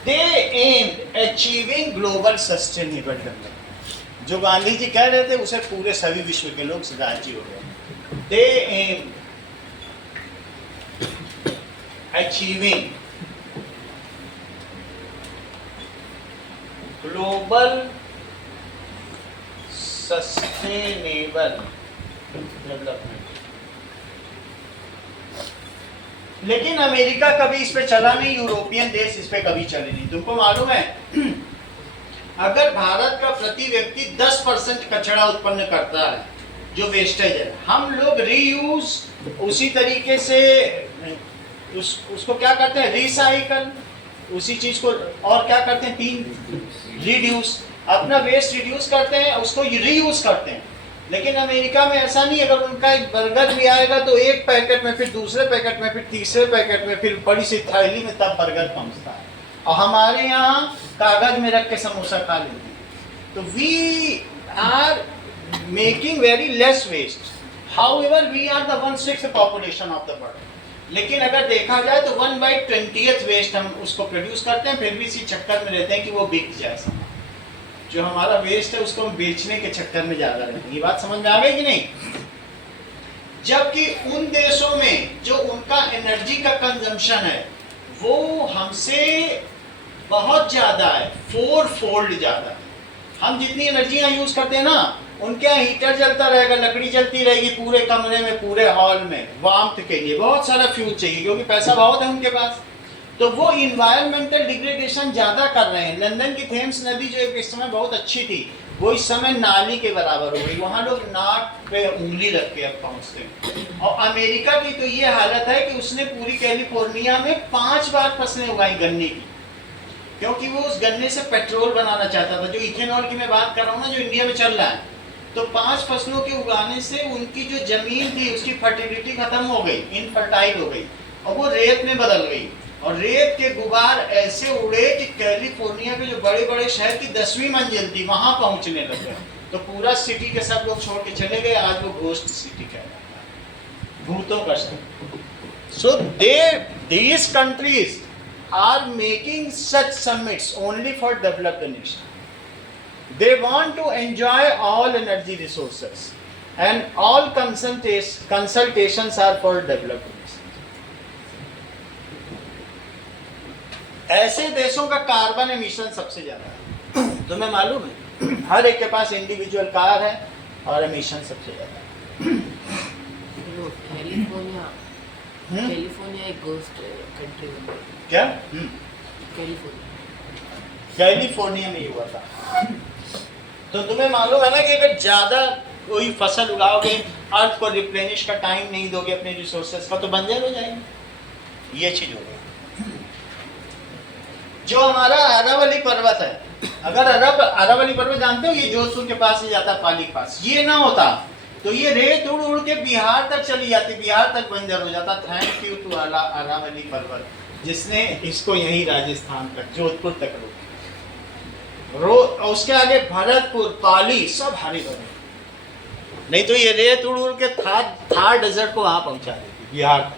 they aimed achieving global sustainable development. जो गांधी जी कह रहे थे उसे पूरे सभी विश्व के लोग राजी हो गए। They aimed achieving global sustainable development. लेकिन अमेरिका कभी इस पे चला नहीं, यूरोपियन देश इस पे कभी चले नहीं। तुमको मालूम है, अगर भारत का प्रति व्यक्ति 10% कचरा उत्पन्न करता है जो वेस्टेज है, हम लोग रीयूज, उसी तरीके से उसको क्या करते हैं, रिसाइकल, उसी चीज को, और क्या करते हैं, 3 रिड्यूस, अपना वेस्ट रिड्यूस करते हैं, उसको रीयूज करते हैं। लेकिन अमेरिका में ऐसा नहीं। अगर उनका एक बर्गर भी आएगा तो एक पैकेट में, फिर दूसरे पैकेट में, फिर तीसरे पैकेट में, फिर बड़ी सी थैली में तब बर्गर पहुंचता है। और हमारे यहाँ कागज में रख के समोसा खा लेते हैं। तो we are making very less waste. However, we are the 1/6 population of the world. लेकिन अगर देखा जाए तो 1/20th वेस्ट हम उसको प्रोड्यूस करते हैं, फिर भी इसी चक्कर में रहते हैं कि वो बिक जाए सामान। जो हमारा वेस्ट है उसको हम बेचने के चक्कर में ज़्यादा रहते हैं। ये बात समझ में आ गई कि नहीं? जबकि उन देशों में जो उनका एनर्जी का कंजम्पशन है वो हमसे बहुत ज़्यादा है, 4 फोल्ड ज़्यादा है। हम जितनी एनर्जी यहाँ यूज़ करते हैं ना, उनके यहाँ हीटर जलता रहेगा, लकड़ी जलती रहेगी पूरे कमरे में, पूरे हॉल में, वार्मथ के लिए बहुत सारा फ्यूल चाहिए क्योंकि पैसा बहुत है उनके पास। तो वो इन्वायरमेंटल डिग्रेडेशन ज़्यादा कर रहे हैं। लंदन की थेम्स नदी जो एक समय बहुत अच्छी थी, वो इस समय नाली के बराबर हो गई। वहाँ लोग नाक पे उंगली रख के अब पहुँचते हैं। और अमेरिका की तो ये हालत है कि उसने पूरी कैलिफोर्निया में 5 बार फसलें उगाई गन्ने की, क्योंकि वो उस गन्ने से पेट्रोल बनाना चाहता था। जो इथेनॉल की मैं बात कर रहा हूँ ना, जो इंडिया में चल रहा है, तो 5 फसलों के उगाने से उनकी जो जमीन थी उसकी फर्टिलिटी खत्म हो गई, इनफर्टाइल हो गई, और वो रेत में बदल गई। और रेत के गुबार ऐसे उड़े कि कैलिफोर्निया के जो बड़े बड़े शहर की 10वीं मंजिल थी वहां पहुंचने लगे। तो पूरा सिटी के सब लोग छोड़ के चले गए। आज वो घोस्ट सिटी कहलाता है, भूतों का शहर। सो these countries are making such summits only for developed nation. They want to enjoy all energy resources and all consultations are for developed nations. ऐसे देशों का कार्बन एमिशन सबसे ज्यादा है, तुम्हें मालूम है? हर एक के पास इंडिविजुअल कार है और एमिशन सबसे ज्यादा है। कैलिफोर्निया एक घोस्ट कंट्री है क्या? कैलिफोर्निया कैलिफोर्निया में ही हुआ था। तो तुम्हें मालूम है ना कि अगर ज्यादा कोई फसल उगाओगे, अर्थ को रिप्लेनिश का टाइम नहीं दोगे अपने रिसोर्सेज का, तो बंजर हो जाएंगे। ये चीज हो गई। जो हमारा अरावली पर्वत है, अगर अरावली पर्वत जानते हो, ये जोधपुर के पास ही जाता है, पाली के पास, ये ना होता तो ये रेत उड़ उड़ के बिहार तक चली जाती, बिहार तक बंजर हो जाता। थैंक यू टू अरावली पर्वत जिसने इसको यही राजस्थान तक, जोधपुर तक उसके आगे भरतपुर, पाली सब हरे भरे, नहीं तो ये रेत उड़ उड़ के थार डेजर्ट को वहां पहुंचा देती, बिहार तक।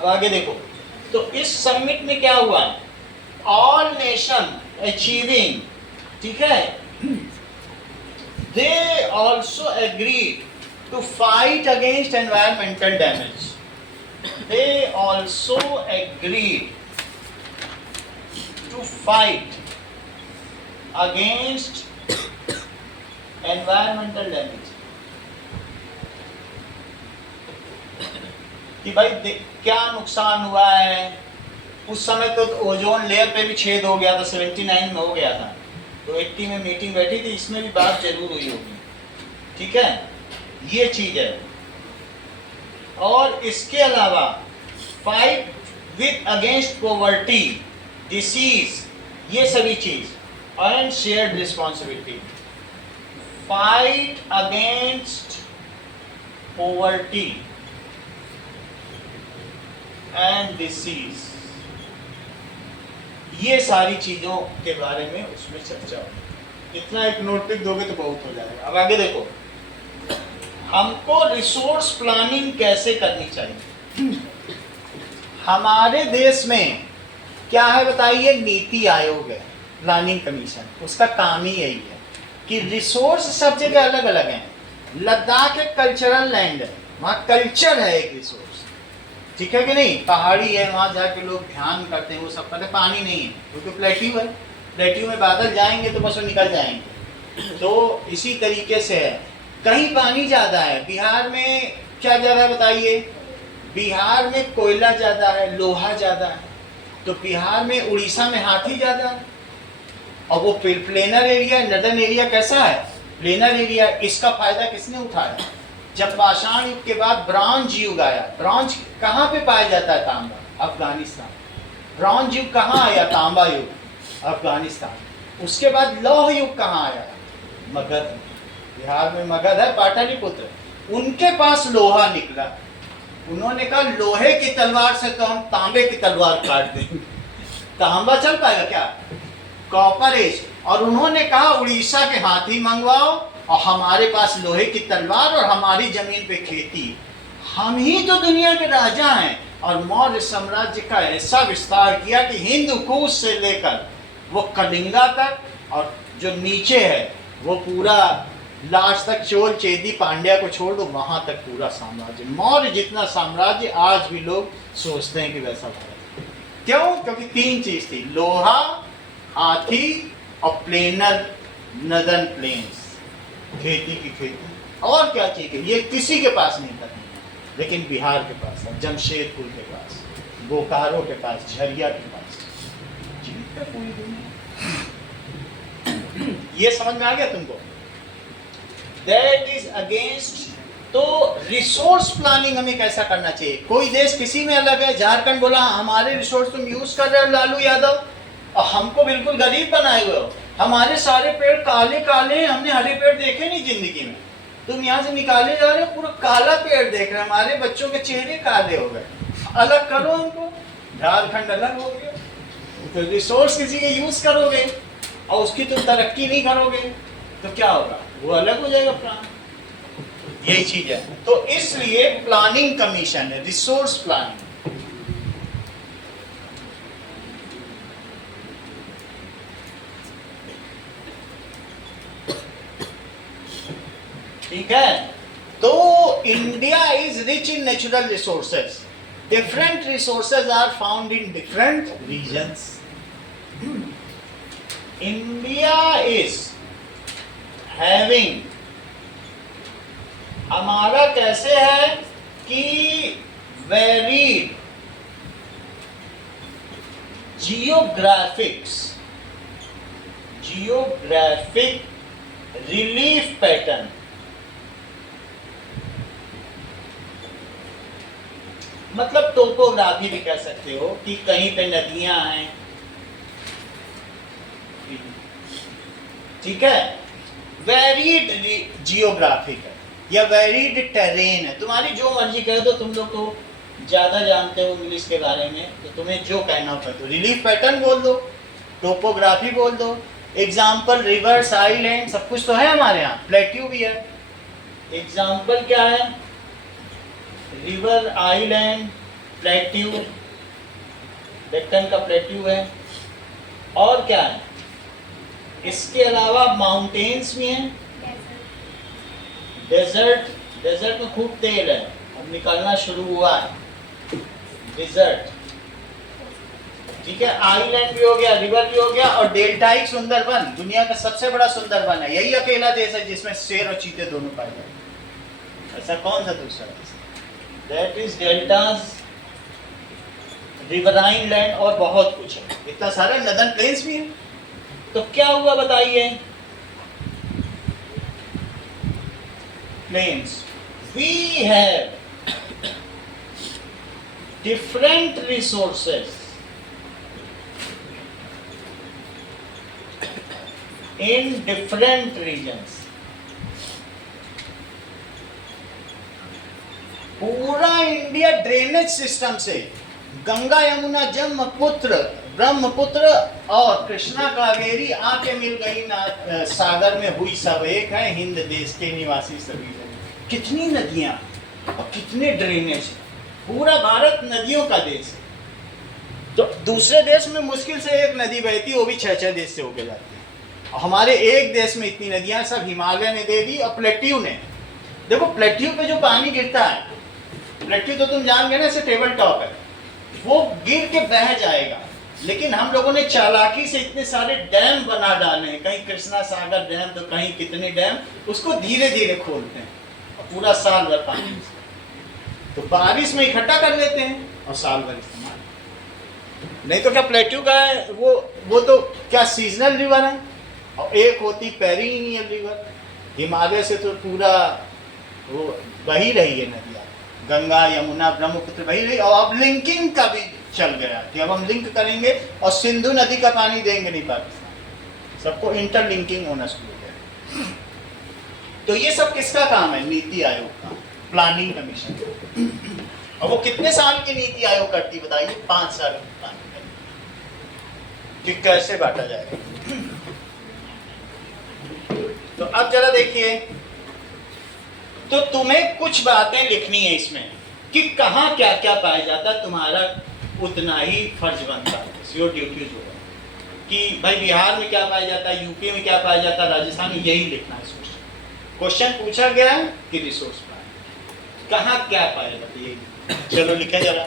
अब आगे देखो, तो इस समिट में क्या हुआ? ऑल नेशन अचीविंग, ठीक है, they also agreed to fight against environmental damage. They also agreed to fight against environmental damage. कि भाई क्या नुकसान हुआ है। उस समय तो ओजोन लेयर पे भी छेद हो गया था, 79 में हो गया था, तो 80 में मीटिंग बैठी थी, इसमें भी बात जरूर हुई होगी, ठीक है, ये चीज है। और इसके अलावा fight with against poverty, disease, ये सभी चीज, and shared responsibility. Fight against poverty and disease, ये सारी चीजों के बारे में उसमें चर्चा होगी। इतना एक नोटबुक दोगे तो बहुत हो जाएगा। अब आगे देखो, हमको रिसोर्स प्लानिंग कैसे करनी चाहिए। हमारे देश में क्या है बताइए? नीति आयोग है, प्लानिंग कमीशन, उसका काम ही यही है कि रिसोर्स सब जगह अलग अलग हैं। लद्दाख एक कल्चरल लैंड है, वहाँ कल्चर है एक रिसोर्स, ठीक है कि नहीं? पहाड़ी है, वहाँ जाके लोग ध्यान करते हैं, वो सब करते हैं। पानी नहीं है क्योंकि प्लेट्यू है, प्लेट्यू में बादल जाएंगे तो बस वो निकल जाएंगे। तो इसी तरीके से है, कहीं पानी ज़्यादा है। बिहार में क्या ज़्यादा है बताइए? बिहार में कोयला ज़्यादा है, लोहा ज़्यादा है। तो बिहार में, उड़ीसा में हाथी ज़्यादा है। और वो प्लेनर एरिया, नदर्न एरिया कैसा है? Planar area. इसका फायदा किसने उठाया? जब पाषाण युग के बाद ब्रॉन्ज युग आया। ब्रॉन्ज कहाँ पे पाया जाता है? तांबा, अफगानिस्तान। ब्रॉन्ज युग कहाँ आया? तांबा युग, अफगानिस्तान। उसके बाद लौह युग कहाँ आया? मगध। बिहार में मगध है, पाटलिपुत्र, उनके पास लोहा निकला। उन्होंने कहा लोहे की तलवार से तो हम तांबे की तलवार काट देंगे। तांबा चल पाएगा क्या? Copper age. और उन्होंने कहा उड़ीसा के हाथी मंगवाओ और हमारे पास लोहे की तलवार और हमारी जमीन पे खेती, हम ही तो दुनिया के राजा हैं। और मौर्य साम्राज्य का ऐसा विस्तार किया कि हिंदू कुश से लेकर वो कलिंगा तक और जो नीचे है वो पूरा लास्ट तक, चोल चेदी पांड्या को छोड़ दो, वहां तक पूरा साम्राज्य, मौर्य जितना साम्राज्य आज भी लोग सोचते हैं कि वैसा भारत। क्यों? क्योंकि तीन चीज थी, लोहा, हाथी और प्लेनर नदन प्लेन्स, खेती की खेती। और क्या चाहिए? ये किसी के पास नहीं था, लेकिन बिहार के पास है, जमशेदपुर के पास, बोकारो के पास, झरिया के पास, जीत है पूरी दुनिया। ये समझ में आ गया तुमको? That is against. तो रिसोर्स प्लानिंग हमें कैसा करना चाहिए? कोई देश किसी में अलग है, झारखंड बोला हमारे रिसोर्स तुम यूज कर रहे हो लालू यादव और हमको बिल्कुल गरीब बनाए हुए हो, हमारे सारे पेड़ काले काले हैं, हमने हरे पेड़ देखे नहीं जिंदगी में, तुम यहाँ से निकाले जा रहे हो, पूरा काला पेड़ देख रहे हैं, हमारे बच्चों के चेहरे काले हो गए, अलग करो हमको। झारखंड अलग हो गया, तो रिसोर्स किसी के यूज करोगे और उसकी तुम तरक्की नहीं करोगे तो क्या होगा? वो अलग हो जाएगा प्लान। यही चीज है। तो इसलिए प्लानिंग कमीशन है, रिसोर्स प्लानिंग। ठीक है। तो India is rich in natural resources, different resources are found in different regions. India is having, हमारा कैसे है कि वेरीड जियोग्राफिक रिलीफ पैटर्न। मतलब टोपोग्राफी भी कह सकते हो कि कहीं पे नदियां हैं, ठीक है, वेरीड जियोग्राफिक है या वेरीड टेरेन है, तुम्हारी जो मर्जी कह दो, तुम लोग तो ज्यादा जानते हो इंग्लिश के बारे में, तो तुम्हें जो कहना हो तो रिलीफ पैटर्न बोल दो, टोपोग्राफी बोल दो। एग्जाम्पल रिवर्स, आइलैंड, सब कुछ तो है हमारे यहाँ, प्लेट्यू भी है। एग्जाम्पल क्या है? रिवर, आइलैंड, प्लेट्यू, डेक्कन का प्लेट्यू है। और क्या है? इसके अलावा माउंटेन्स भी हैं, डेजर्ट, डेजर्ट में खूब तेल है, अब निकलना शुरू हुआ है, डेजर्ट, ठीक है। आइलैंड भी हो गया, रिवर भी हो गया, और डेल्टाइक सुंदरवन, दुनिया का सबसे बड़ा सुंदरवन है, यही अकेला देश है जिसमें शेर और चीते दोनों पाए जाते, ऐसा कौन सा दूसरा देश? That is deltas, riverine land और बहुत कुछ है, इतना सारा। नदन प्लेन्स भी है। तो क्या हुआ बताइए? Plains, we have different resources in different regions. पूरा इंडिया ड्रेनेज सिस्टम से गंगा, यमुना, ब्रह्मपुत्र और कृष्णा, कावेरी आके मिल गई ना सागर में हुई, सब एक है, हिंद देश के निवासी सभी लोग। कितनी नदियां और कितने ड्रेनेज, पूरा भारत नदियों का देश है। तो दूसरे देश में मुश्किल से एक नदी बहती, वो भी 6-6 देश से होके जाती है। हमारे एक देश में इतनी नदियां सब हिमालय ने दे दी और प्लेट्यू ने। देखो प्लेट्यू पे जो पानी गिरता है, प्लेट्यू तो तुम जान गए ना, इसे टेबल टॉप है, वो गिर के बह जाएगा, लेकिन हम लोगों ने चालाकी से इतने सारे डैम बना डाले हैं, कहीं कृष्णा सागर डैम तो कहीं कितने डैम, उसको धीरे धीरे खोलते हैं और पूरा साल भर पानी, तो बारिश में इकट्ठा कर लेते हैं और साल भर इस्तेमाल। नहीं तो क्या प्लेट्यू का है वो तो क्या सीजनल रिवर है, और एक होती पेरिनियल रिवर, हिमालय से तो पूरा वो बही रही है नदियाँ, गंगा, यमुना, ब्रह्मपुत्र बही रही, और अब लिंकिंग का भी चल गया कि अब हम लिंक करेंगे और सिंधु नदी का पानी देंगे नहीं पाकिस्तान, सबको इंटरलिंकिंग होना शुरू हो गया। तो ये सब किसका काम है? नीति आयोग का, प्लानिंग कमीशन। और वो कितने साल की नीति आयोग करती बताइए? 5 साल की प्लानिंग, कि कैसे बांटा जाएगा। अब जरा देखिए, तो तुम्हें कुछ बातें लिखनी है इसमें कि कहाँ क्या क्या पाया जाता है, तुम्हारा उतना ही फर्ज बनता है, योर ड्यूटीज होगा कि भाई बिहार में क्या पाया जाता है, यूपी में क्या पाया जाता है, राजस्थान में, यही लिखना है। क्वेश्चन पूछा गया है कि रिसोर्स प्लान कहाँ क्या पाया जाता है, यही। चलो लिखे जरा।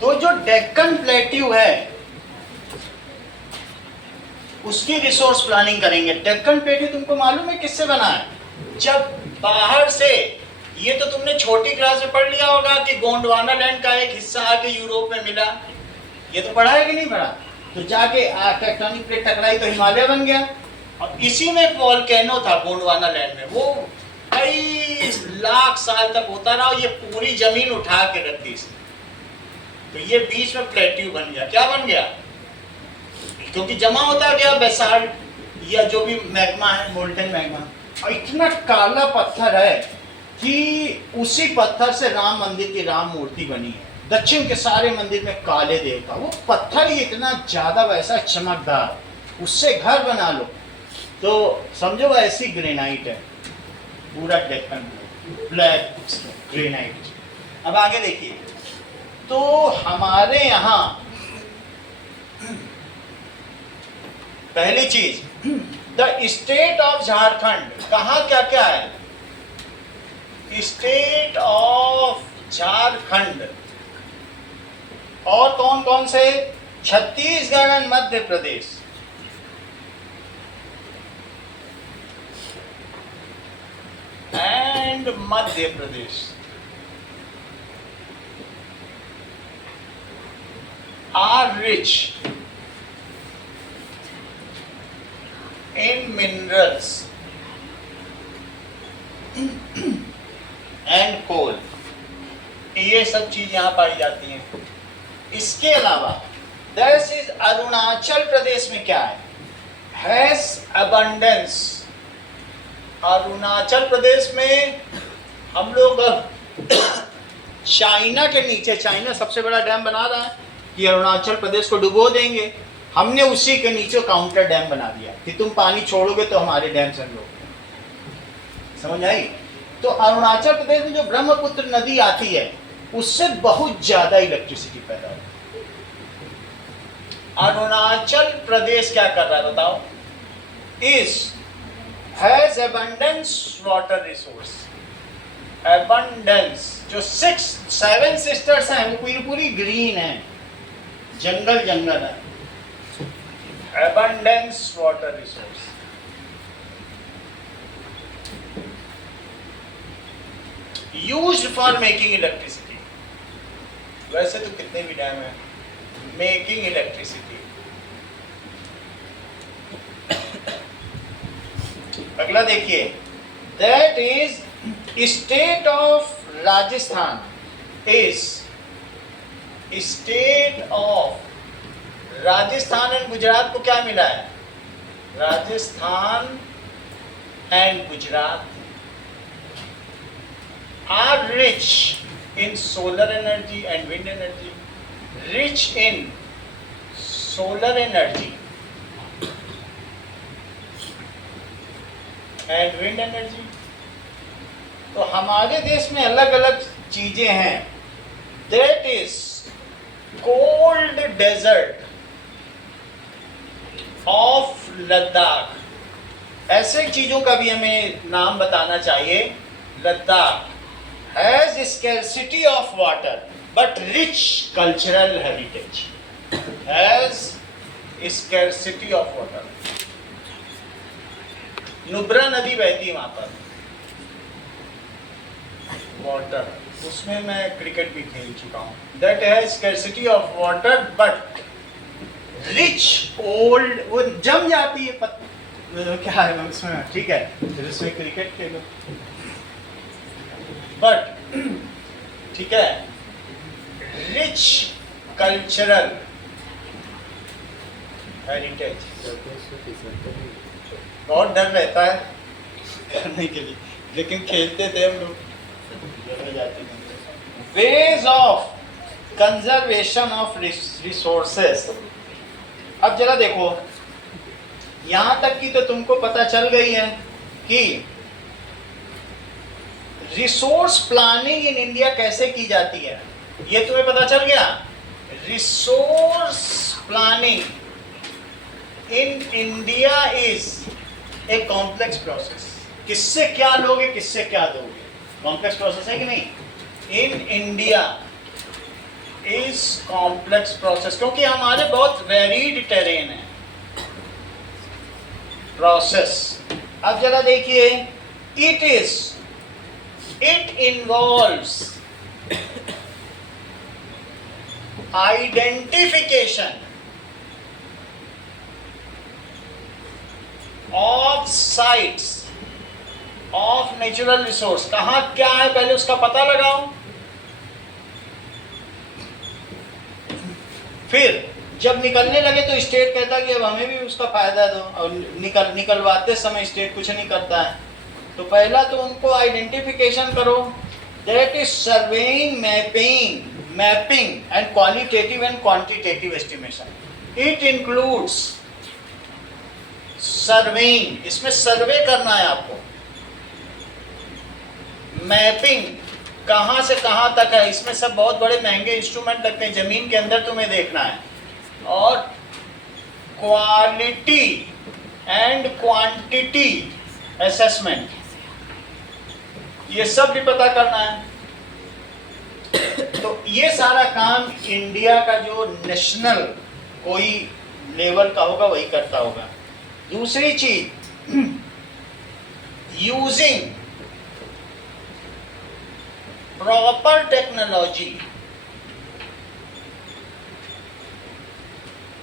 तो जो डेक्कन प्लेट्यू है उसकी रिसोर्स प्लानिंग करेंगे। डेक्कन प्लेट्यू तुमको मालूम है किससे बना है? जब बाहर से, ये तो तुमने छोटी क्लास में पढ़ लिया होगा कि गोंडवाना लैंड का एक हिस्सा आके यूरोप में मिला, ये तो पढ़ा है कि नहीं पढ़ा? तो जाके टेक्टोनिक प्लेट टकराई तो हिमालय बन गया, और इसी में वोल्केनो था गोंडवाना लैंड में, वो कई लाख साल तक होता रहा और ये पूरी जमीन उठा के रख दी इसने। तो ये बीच में प्लेट्यू बन गया। क्या बन गया? क्योंकि जमा होता गया बेसाल्ट या जो भी मैग्मा है, मोल्टन मैग्मा, और इतना काला पत्थर है कि उसी पत्थर से राम मंदिर की राम मूर्ति बनी है। दक्षिण के सारे मंदिर में काले देवता, वो पत्थर ही इतना ज्यादा वैसा चमकदार, उससे घर बना लो तो समझो ऐसी ग्रेनाइट है, पूरा डेक्कन ब्लैक ग्रेनाइट। अब आगे देखिए, तो हमारे यहाँ पहली चीज, द स्टेट ऑफ झारखंड, कहाँ क्या क्या है? स्टेट ऑफ झारखंड और कौन कौन से? छत्तीसगढ़ और Madhya Pradesh. And Madhya Pradesh are rich in minerals and coal, ये सब चीज यहाँ पाई जाती हैं। इसके अलावा दिस इज अरुणाचल प्रदेश में क्या है? Has abundance. अरुणाचल प्रदेश में हम लोग चाइना के नीचे, चाइना सबसे बड़ा डैम बना रहा है कि अरुणाचल प्रदेश को डुबो देंगे, हमने उसी के नीचे काउंटर डैम बना दिया कि तुम पानी छोड़ोगे तो हमारे डैम से हम लोग। समझ आई? तो अरुणाचल प्रदेश में जो ब्रह्मपुत्र नदी आती है उससे बहुत ज्यादा इलेक्ट्रिसिटी पैदा होती है। अरुणाचल प्रदेश क्या कर रहा है बताओ? Has abundance water resource. Abundance, जो 7 सिस्टर्स हैं वो पूरी पूरी ग्रीन है, जंगल जंगल है। abundance water resource, used for making electricity। वैसे तो कितने भी डैम है, making electricity। अगला देखिए, that is state of Rajasthan, is state of Rajasthan and Gujarat को क्या मिला है? Rajasthan and Gujarat are rich in solar energy and wind energy. Rich in solar energy and wind energy. तो हमारे देश में अलग अलग चीजें हैं। That is cold desert of Ladakh. ऐसे चीजों का भी हमें नाम बताना चाहिए। Ladakh has scarcity of water but rich cultural heritage. Has scarcity of water. Nubra नदी बहती है वहां पर, वाटर, उसमें मैं क्रिकेट भी खेल चुका हूँ। That has scarcity of water but rich old, वो जम जाती है क्या है उसमें, ठीक है, फिर उसमें क्रिकेट खेलो, बट ठीक है, रिच कल्चरल हेरिटेज। बहुत डर रहता है करने के लिए, लेकिन खेलते थे हम लोग। Ways of conservation of resources. अब जरा देखो, यहां तक की तो तुमको पता चल गई है कि रिसोर्स प्लानिंग इन इंडिया कैसे की जाती है, ये तुम्हें पता चल गया। Resource planning in India is a complex process. किससे क्या लोगे, किससे क्या दोगे, कॉम्प्लेक्स प्रोसेस है कि नहीं। In India is complex process, क्योंकि हमारे बहुत वेरीड टेरेन है प्रोसेस। अब जरा देखिए, it involves identification of sites of natural resource. कहाँ क्या है पहले उसका पता लगाओ, फिर जब निकलने लगे तो स्टेट कहता कि अब हमें भी उसका फायदा दो, और निकलवाते समय स्टेट कुछ नहीं करता है। तो पहला तो उनको आइडेंटिफिकेशन करो, that is surveying, mapping and qualitative and quantitative estimation. It includes surveying, इसमें सर्वे करना है आपको, मैपिंग कहाँ से कहाँ तक है, इसमें सब बहुत बड़े महंगे इंस्ट्रूमेंट लगते हैं, जमीन के अंदर तुम्हें देखना है, और क्वालिटी एंड क्वांटिटी असेसमेंट, ये सब भी पता करना है। तो ये सारा काम इंडिया का जो नेशनल कोई लेवल का होगा वही करता होगा। दूसरी चीज, using proper technology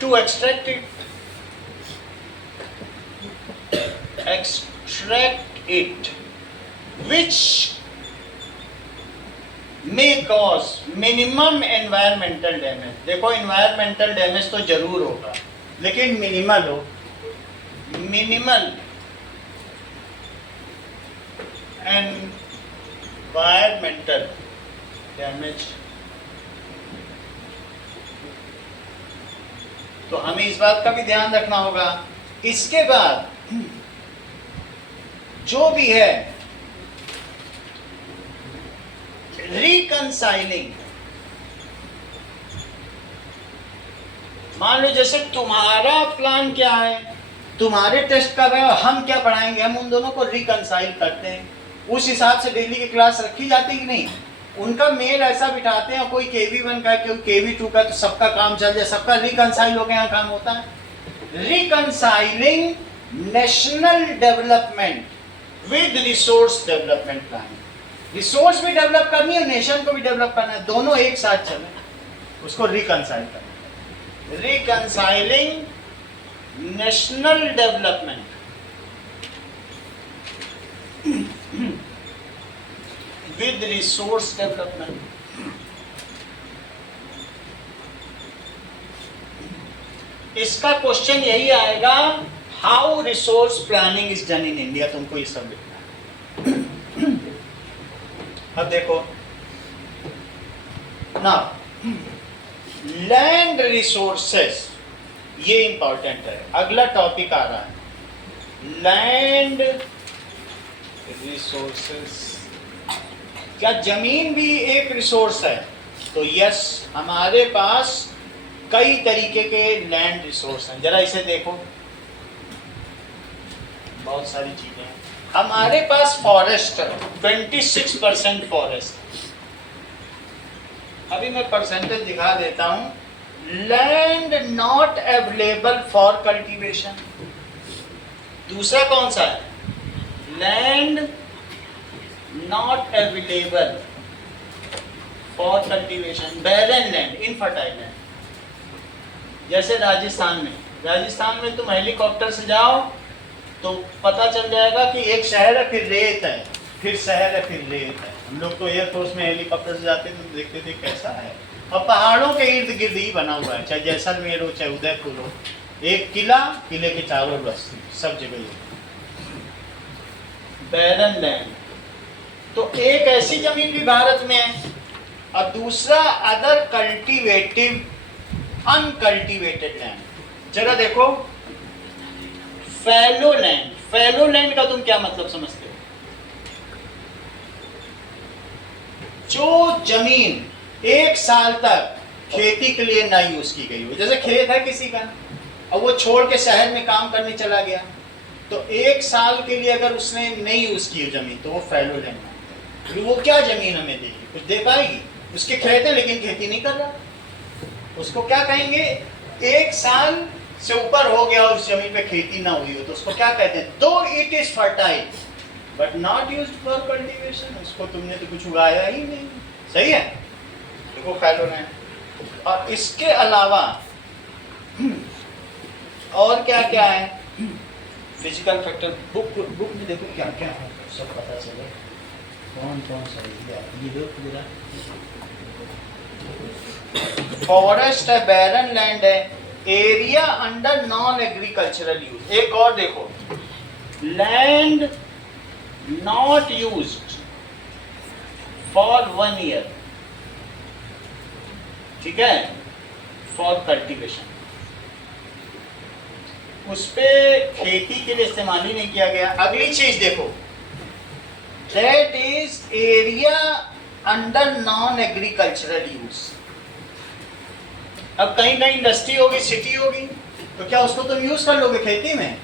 to extract it, which may cause minimum environmental damage। देखो, environmental damage तो जरूर होगा, लेकिन मिनिमल हो, मिनिमल environmental damage। तो हमें इस बात का भी ध्यान रखना होगा। इसके बाद जो भी है, रिकंसाइलिंग। मान लो जैसे तुम्हारा प्लान क्या है, तुम्हारे टेस्ट कर रहे हो, हम क्या पढ़ाएंगे, हम उन दोनों को रिकंसाइल करते हैं, उस हिसाब से डेली की क्लास रखी जाती है कि नहीं। उनका मेल ऐसा बिठाते हैं, कोई KV1 का, कोई KV2 का, तो सबका काम चल जाए, सबका रिकंसाइल हो गया, यहाँ काम होता है। Reconciling national development with resource development planning. Resource भी डेवलप करनी है, नेशन को भी डेवलप करना है, दोनों एक साथ चले, उसको रिकंसाइल करना है। Reconciling national development with resource development। इसका क्वेश्चन यही आएगा, how resource planning is done in India, तुमको ये सब लिखना है। अब देखो ना, लैंड रिसोर्सेस, ये इंपॉर्टेंट है। अगला टॉपिक आ रहा है, लैंड रिसोर्सेस। क्या जमीन भी एक रिसोर्स है? तो यस, हमारे पास कई तरीके के लैंड रिसोर्स हैं। जरा इसे देखो, बहुत सारी चीजें हैं। हमारे पास फॉरेस्ट 26% फॉरेस्ट। अभी मैं परसेंटेज दिखा देता हूं। Land not available for cultivation. दूसरा कौन सा है? Land not available for cultivation, barren land, infertile land. जैसे राजस्थान में तुम हेलीकॉप्टर से जाओ तो पता चल जाएगा कि एक शहर है, फिर रेत है, फिर शहर है, फिर रेत है। हम लोग तो एयरफोर्स में हेलीकॉप्टर से जाते थे तो देखते थे कैसा है, और पहाड़ों के इर्द गिर्द ही बना हुआ है, चाहे जैसलमेर हो चाहे उदयपुर हो, एक किला, किले के चारों बस्ती, सब जगह बैरन लैंड। तो एक ऐसी जमीन भी भारत में है। और दूसरा अदर कल्टीवेटिव अनकल्टीवेटेड लैंड। जरा देखो फैलो लैंड, फैलो लैंड का तुम क्या मतलब समझते हो? जो जमीन 1 साल तक खेती के लिए ना यूज की गई हो, जैसे खेत है किसी का और वो छोड़ के शहर में काम करने चला गया, तो 1 साल के लिए अगर उसने नहीं यूज की हो जमीन तो वो फैलो लैंड मानते हैं। वो क्या जमीन हमें देगी? कुछ दे पाएगी? उसके खेत है लेकिन खेती नहीं कर रहा, उसको क्या कहेंगे? 1 साल से ऊपर हो गया और उस जमीन पे खेती ना हुई हो तो उसको क्या कहते हैं? दो it is fertile but not used for cultivation, उसको तुमने तो कुछ उगाया ही नहीं। सही है, देखो फैलो लैंड। और इसके अलावा और क्या क्या है? फिजिकल फैक्टर, बुक में देखो क्या क्या है, सब पता चले कौन कौन सा है। ये देखो जरा, फॉरेस्ट है, बैरन लैंड है, area under non agricultural use. एक और देखो, land not used for 1 year, ठीक है, फॉर कल्टीवेशन, उस पे खेती के लिए इस्तेमाल ही नहीं किया गया। अगली चीज देखो, that is area under non agricultural use. अब कहीं कहीं इंडस्ट्री होगी, सिटी होगी, तो क्या उसको तुम यूज कर लोगे खेती में?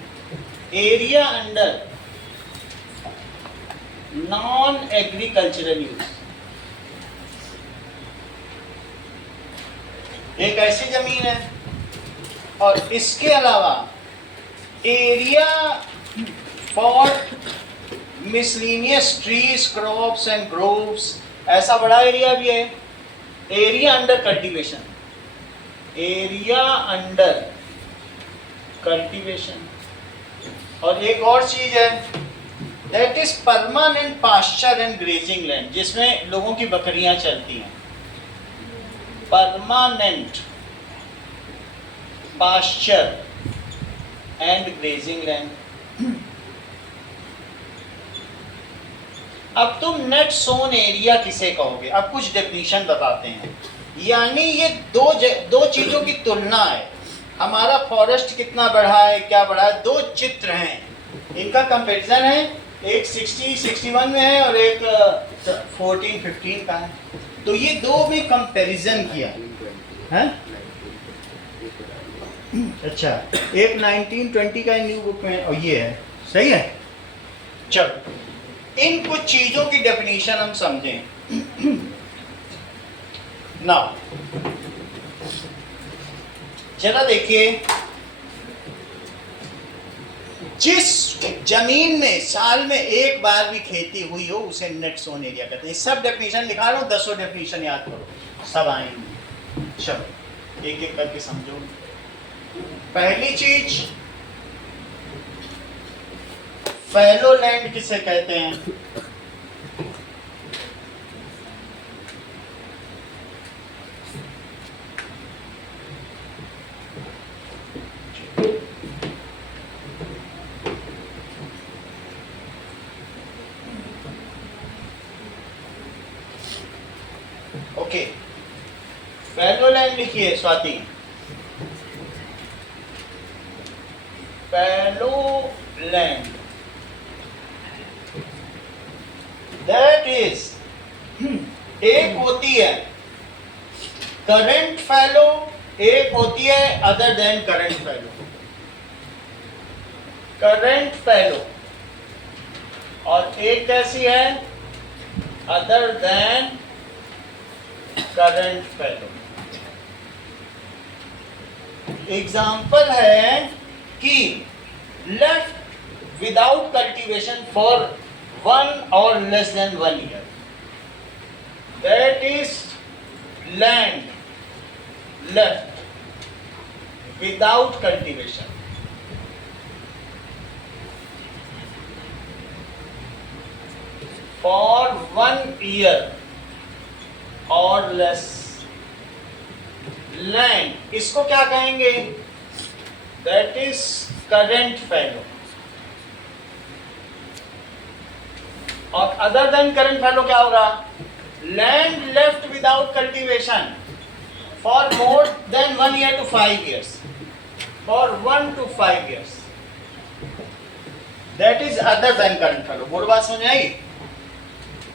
Area under non agricultural use, एक ऐसी जमीन है। और इसके अलावा area for miscellaneous trees, crops and groves, ऐसा बड़ा एरिया भी है। Area under cultivation, area under cultivation. और एक और चीज है, that is permanent pasture and grazing land, जिसमें लोगों की बकरियां चलती हैं। Permanent pasture and grazing land. अब तुम नेट सोन एरिया किसे कहोगे? अब कुछ डेफिनेशन बताते हैं। यानी ये दो चीजों की तुलना है, हमारा फॉरेस्ट कितना बढ़ा है, क्या बढ़ा है, दो चित्र हैं, इनका कंपैरिजन है। एक 60-61 में है और एक 14-15 का है, तो ये दो में कंपैरिजन किया है। अच्छा, एक 1920 का न्यू बुक में और ये है, सही है। चलो इन कुछ चीजों की डेफिनेशन हम समझें ना। जरा देखिए, जिस जमीन में साल में एक बार भी खेती हुई हो उसे नेट सोन एरिया कहते हैं। सब डेफिनेशन लिखा रहा हूं, 10 डेफिनेशन याद करो, सब आएंगे। चलो एक एक करके समझो। पहली चीज, फैलो लैंड किसे कहते हैं? ओके, फैलो लैंड लिखिए Swati. Fallow land, that is, एक होती है करंट फैलो, एक होती है other than current fallow. Current fallow और एक कैसी है? Other than current fallow. Example है कि left without cultivation for 1 or less than 1 year, that is land left without cultivation for 1 year or less। land, इसको क्या कहेंगे? That is current fallow। और अदर देन करंट फैलो क्या होगा? Land left without cultivation for more than 1 year to 5 years, for 1 to 5 years, that is other than current fallow. बोल बात समझ आई?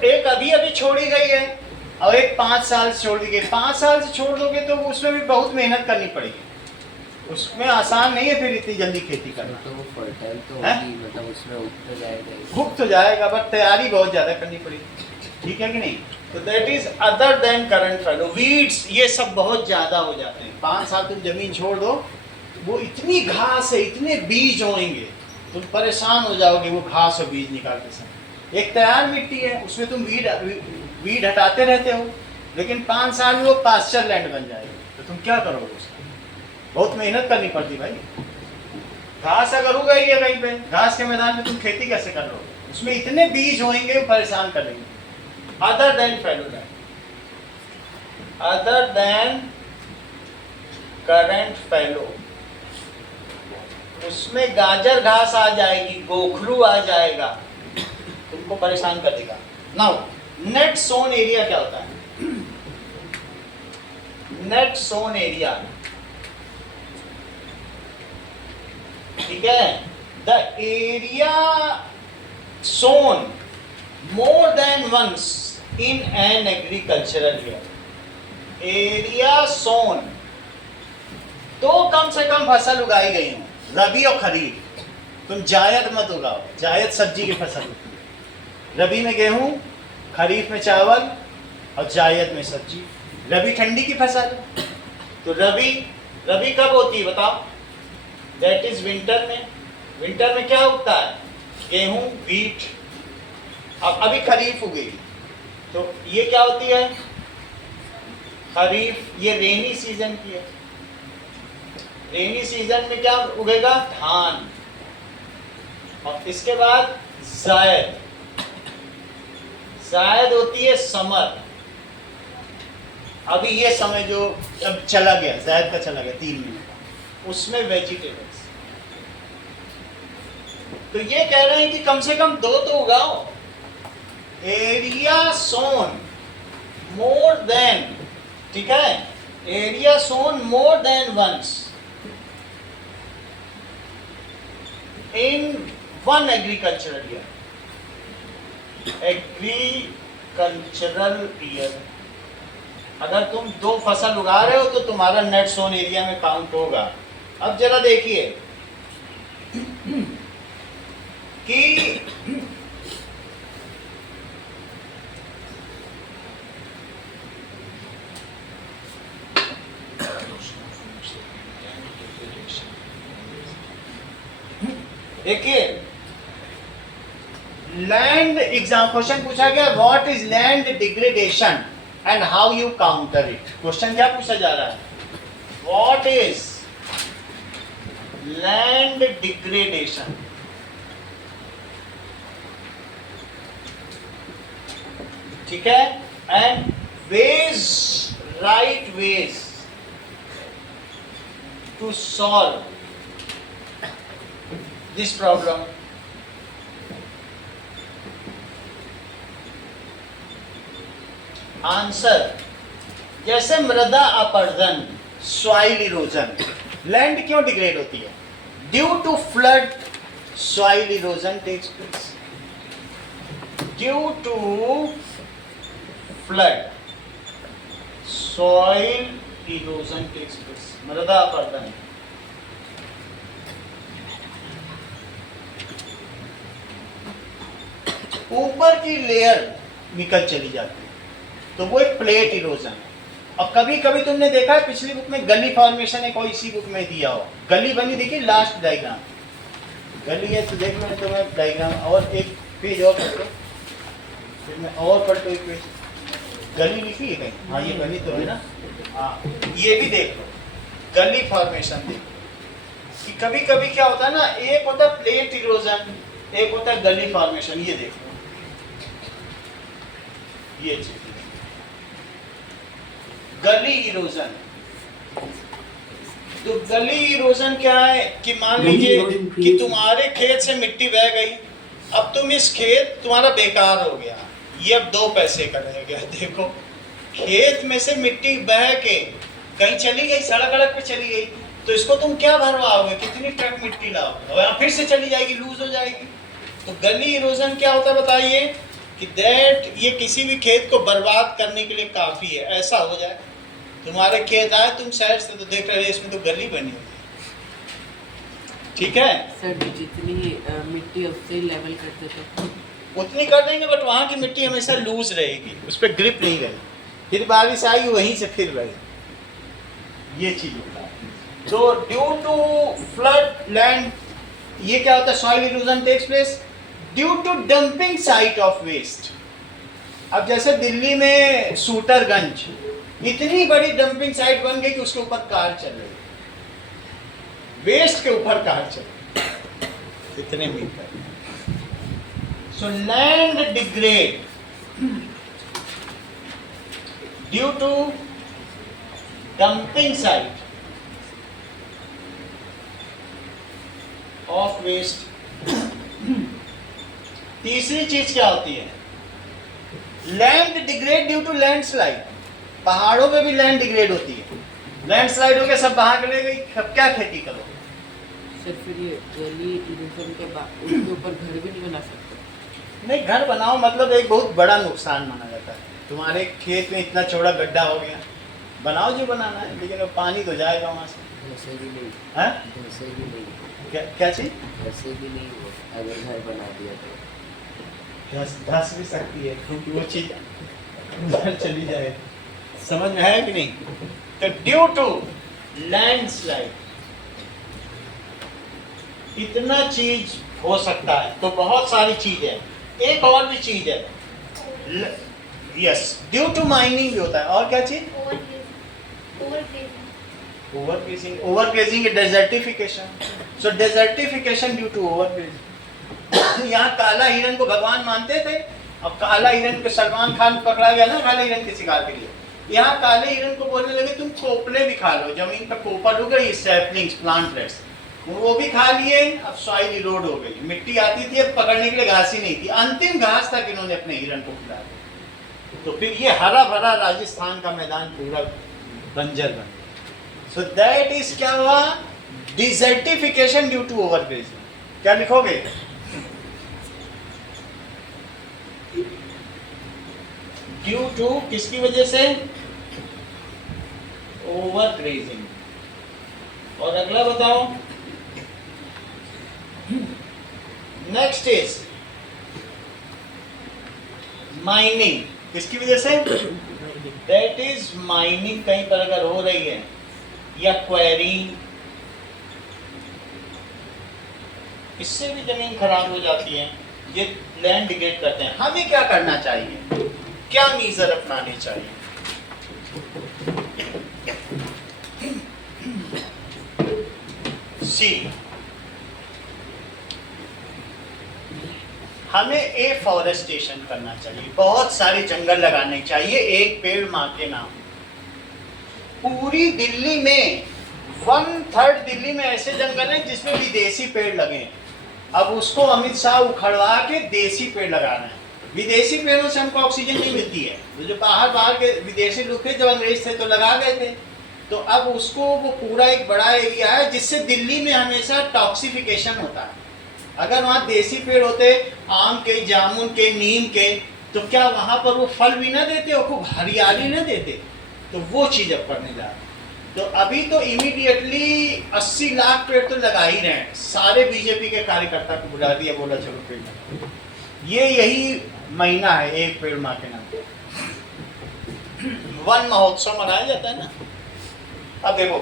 एक अभी अभी छोड़ी गई है और एक 5 साल से छोड़ दी गई। 5 साल से छोड़ दोगे तो उसमें भी बहुत मेहनत करनी पड़ेगी, उसमें आसान नहीं है फिर इतनी जल्दी खेती करना। तो वो फर्टाइल तो हैं? होगी, मतलब उसमें उग तो जाएगा ही। भूख तो जाएगा बट तैयारी बहुत ज्यादा करनी पड़ेगी, ठीक है कि नहीं? तो that is other than current fallow. Weeds ये सब बहुत ज्यादा हो जाते हैं। 5 साल तुम जमीन छोड़ दो, वो इतनी घास है, इतने बीज होंगे, तुम परेशान हो जाओगे वो घास और बीज निकालते समय। एक तैयार मिट्टी है, उसमें तुम वीड हटाते रहते हो, लेकिन 5 साल में वो पास्चर लैंड बन जाएगी, तो तुम क्या करोगे उसका? बहुत मेहनत करनी पड़ती भाई। घास अगर उग गई है कहीं पे, घास के मैदान में तुम खेती कैसे कर रहे हो? उसमें इतने बीज होंगे वो परेशान करेंगे। Other than fallow land, other than current fallow, उसमें गाजर घास आ जाएगी, गोखरू आ जाएगा, तुमको परेशान कर देगा। नाउ नेट सोन एरिया क्या होता है? नेट सोन एरिया, ठीक है, the area sown more than once in an agricultural year. Area sown, तो कम से कम फसल उगाई गई हो, रबी और खरीफ। तुम जायद मत उगाओ, जायद सब्जी की फसल होती है। रबी में गेहूं, खरीफ में चावल और जायद में सब्जी। रबी ठंडी की फसल, तो रबी कब होती है बताओ? दैट इज विंटर में। विंटर में क्या उगता है? गेहूं, व्हीट। अब अभी खरीफ उगेगी, तो ये क्या होती है? खरीफ, ये रेनी सीजन की है। रेनी सीजन में क्या उगेगा? धान। और इसके बाद जायद, जायद होती है समर। अभी ये समय जो अब चला गया, जायद का चला गया 3 महीने का, उसमें वेजिटेबल्स। तो ये कह रहे हैं कि कम से कम 2 तो उगाओ। एरिया सोन मोर देन, ठीक है, area sown more than once in one agricultural year. Agricultural year, अगर तुम 2 फसल उगा रहे हो तो तुम्हारा नेट सोन एरिया में काउंट होगा। अब जरा देखिए कि देखिए लैंड एग्जाम क्वेश्चन पूछा गया, what is land degradation and how you counter it. Question क्या पूछा जा रहा है? व्हाट इज लैंड डिग्रेडेशन, ठीक है, and ways, right ways to solve this problem। Answer, जैसे मृदा अपरदन, सॉइल इरोजन। लैंड क्यों डिग्रेड होती है? Due to flood soil erosion takes place. Due to flood soil erosion takes place, मृदा अपरदन। ऊपर की लेयर निकल चली जाती है, तो वो एक प्लेट इरोजन है। और कभी कभी तुमने देखा है पिछली बुक में गली फॉर्मेशन है, कोई इसी बुक में दिया हो, गली बनी, देखिए लास्ट डायग्राम गली है, तो देख लो तुम्हें डायग्राम। और एक पेज और पढ़ लो, फिर मैं और पढ़ लो एक पेज। गली लिखी है कहीं? हाँ ये गली तो है ना, हाँ ये भी देख लो, गली फॉर्मेशन देखो कि कभी कभी क्या होता है ना, एक होता है प्लेट इरोजन, एक होता है गली फॉर्मेशन। ये देखो, ये चीज गली इरोजन। तो गली इरोजन क्या है कि मान लीजिए कि तुम्हारे खेत से मिट्टी बह गई, अब तुम इस खेत तुम्हारा बेकार हो गया, ये अब 2 पैसे का रह गया। देखो खेत में से मिट्टी बह के कहीं चली गई, सड़क अड़क पे चली गई, तो इसको तुम क्या भरवाओगे, कितनी ट्रक मिट्टी लाओगे, और यहाँ फिर से चली जाएगी, लूज हो जाएगी। तो गली इरोजन क्या होता है बताइए, कि दैट ये किसी भी खेत को बर्बाद करने के लिए काफ़ी है। ऐसा हो जाए तुम्हारे खेत आए, तुम शहर से तो देख रहे हो इसमें तो गली बनी हुई है, ठीक है, सर जितनी मिट्टी है उससे ही लेवल करते थे। उतनी कर देंगे, बट वहाँ की मिट्टी हमेशा लूज रहेगी, उस पर ग्रिप नहीं रहेगी, फिर बारिश आएगी वहीं से फिर रहेगी, ये चीज़ होता है। तो ड्यू टू फ्लड लैंड, ये क्या होता है, soil erosion takes place due to dumping site of waste. अब जैसे दिल्ली में शूटरगंज इतनी बड़ी डंपिंग साइट बन गई कि उसके ऊपर कार चल रही है, वेस्ट के ऊपर कार चल रही है, इतने meter. So land degrade due to dumping site of waste. तीसरी चीज क्या होती है, land degrade due to landslide. पहाड़ों पे भी लैंड डिग्रेड होती है, लैंडस्लाइड हो गया, सब बहा के ले गई, अब क्या खेती करो। सर फिर ये गली इरोजन के बाद उसके ऊपर घर भी नहीं बना सकते। नहीं, घर बनाओ मतलब एक बहुत बड़ा नुकसान माना जाता है। तुम्हारे खेत में इतना चौड़ा गड्ढा हो गया, बनाओ जो बनाना है, लेकिन अब पानी तो जाएगा वहाँ से। वैसे भी नहीं, हैं? वैसे भी नहीं, क्या चीज, वैसे भी नहीं हो, अगर घर बना दिया तो धस भी सकती है, क्योंकि वो चीज उधर चली जाए। समझ में है कि नहीं। तो ड्यू टू लैंडस्लाइड इतना चीज हो सकता है, तो बहुत सारी चीज है। एक और भी चीज है, यस, ड्यू टू माइनिंग भी होता है। और क्या चीज, overgrazing, overgrazing desertification. So desertification due to overgrazing. यहाँ काला हिरन को भगवान मानते थे, अब काला हिरन को सलमान खान पकड़ा गया ना काले हिरन के शिकार के लिए, यहाँ काले हिरन को बोलने लगे तुम कोपले भी खा लो, जमीन पर कोपल हो गई, सैपलिंग्स, प्लांटलेट्स, वो भी खा लिए। अब सॉइल इरोड हो गई, मिट्टी आती थी, अब पकड़ने के लिए घास ही नहीं थी, अंतिम घास तक इन्होंने अपने हिरन को खिला दिया। तो फिर ये हरा भरा राजस्थान का मैदान पूरा बंजर बन गया। सो दैट इज क्या हुआ, डिजर्टिफिकेशन ड्यू टू ओवरग्रेजिंग। क्या लिखोगे, ड्यू टू किसकी वजह से, ओवरग्रेजिंग। और अगला बताओ, नेक्स्ट इज माइनिंग, किसकी वजह से, दैट इज माइनिंग कहीं पर अगर हो रही है, या क्वेरिंग, इससे भी जमीन खराब हो जाती है, ये लैंड डिग्रेड करते हैं। हमें क्या करना चाहिए, क्या मीजर अपनाने चाहिए, सी, हमें एफॉरेस्टेशन करना चाहिए, बहुत सारे जंगल लगाने चाहिए, एक पेड़ माँ के नाम। पूरी दिल्ली में 1/3 दिल्ली में ऐसे जंगल हैं जिसमें विदेशी पेड़ लगे हैं। अब उसको अमित शाह उखड़वा के देसी पेड़ लगा रहे हैं। विदेशी पेड़ों से हमको ऑक्सीजन नहीं मिलती है, तो जो बाहर के विदेशी लोग थे, जब अंग्रेज थे तो लगा गए थे, तो अब उसको वो पूरा एक बड़ा एरिया है जिससे दिल्ली में हमेशा टॉक्सिफिकेशन होता है। अगर वहाँ देसी पेड़ होते, आम के, जामुन के, नीम के, तो क्या वहाँ पर वो फल भी ना देते और खूब हरियाली ना देते। तो वो चीज़ अब करने जा रहे हैं। तो अभी तो इमीडिएटली 80 लाख पेड़ तो लगा ही रहे हैं। सारे बीजेपी के कार्यकर्ता को बुला दिया, बोला चलो पेड़ लगाओ। ये यही महीना है एक पेड़ माँ के नाम पे, वन महोत्सव मनाया जाता है ना। अब देखो,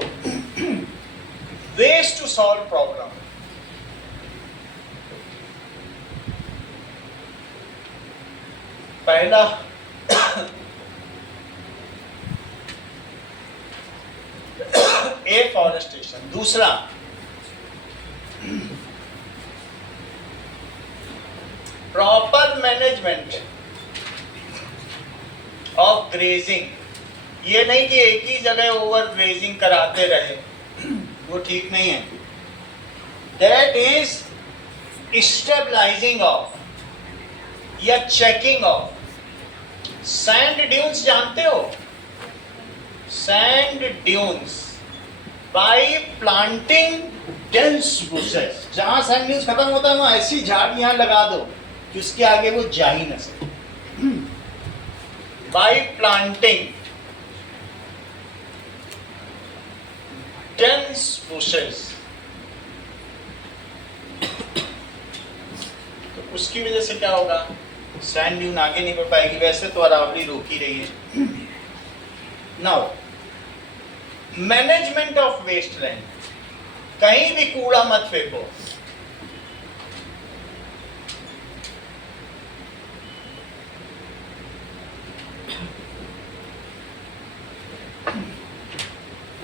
वेस्ट टू सॉल्व प्रॉब्लम, पहला एफॉरेस्टेशन, दूसरा प्रॉपर मैनेजमेंट ऑफ ग्रेजिंग। ये नहीं कि एक ही जगह ओवर ग्रेजिंग कराते रहे, वो ठीक नहीं है। दैट इज स्टेबलाइजिंग ऑफ या चेकिंग ऑफ सैंड ड्यून्स जानते हो? Sand dunes by planting dense bushes, जहां सैंड ड्यून्स खत्म होता है वहां ऐसी झाड़ यहां लगा दो कि उसके आगे वो जा ही न सके। बाई प्लांटिंग डेंस बुशेस, तो उसकी वजह से क्या होगा, सैंड ड्यून आगे नहीं बढ़ पाएगी। वैसे तो अरावली रोक ही रही है। नाउ मैनेजमेंट ऑफ वेस्टलैंड, कहीं भी कूड़ा मत फेंको।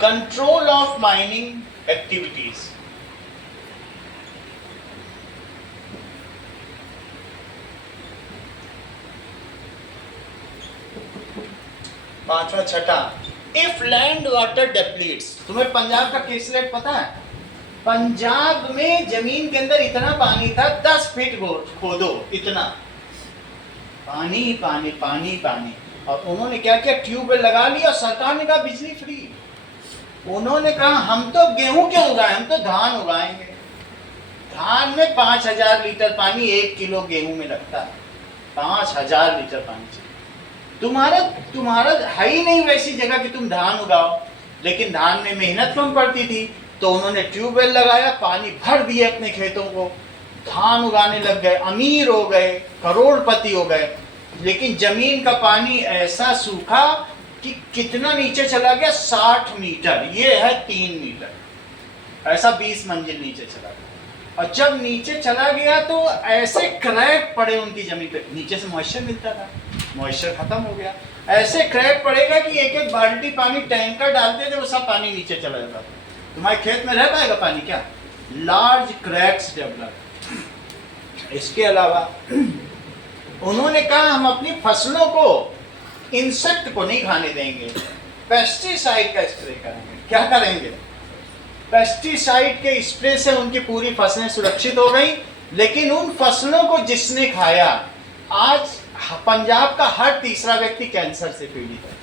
कंट्रोल ऑफ माइनिंग एक्टिविटीज, पांचवा छठा, इफ लैंड वाटर डेप्लीट्स। तुम्हें पंजाब का केसलेट पता है? पंजाब में जमीन के अंदर इतना पानी था, 10 फीट खोदो इतना पानी पानी पानी पानी, और उन्होंने क्या किया, ट्यूबवेल लगा लिया। सरकार ने कहा बिजली फ्री। उन्होंने कहा हम तो गेहूं क्यों उगाएं, हम तो धान उगाएंगे। धान में 5000 लीटर पानी 1 किलो गेहूं में लगता है। 5000 लीटर पानी चाहिए। तुम्हारा है ही नहीं वैसी जगह कि तुम धान उगाओ, लेकिन धान में मेहनत कम पड़ती थी, तो उन्होंने ट्यूबवेल लगाया, पानी भर दिए अपने खेतों को, धान उगाने लग गए, अमीर हो गए, करोड़पति हो गए। लेकिन जमीन का पानी ऐसा सूखा कि कितना नीचे चला गया, 60 मीटर, ये है 3 मीटर, ऐसा 20 मंजिल नीचे चला गया। और जब नीचे चला गया तो ऐसे क्रैक पड़े उनकी जमीन पे, नीचे से मॉइस्चर मिलता था, मॉइस्चर खत्म हो गया। ऐसे क्रैक पड़ेगा कि एक एक बाल्टी पानी टैंकर डालते थे, वो सब पानी नीचे चला जाता था। तुम्हारे खेत में रह पाएगा पानी क्या? Large cracks develop. इसके अलावा उन्होंने कहा हम अपनी फसलों को, इंसेक्ट को नहीं खाने देंगे, पेस्टिसाइड का स्प्रे करेंगे। क्या करेंगे? पेस्टिसाइड के स्प्रे से उनकी पूरी फसलें सुरक्षित हो गई। लेकिन उन फसलों को जिसने खाया, आज पंजाब का हर तीसरा व्यक्ति कैंसर से पीड़ित है।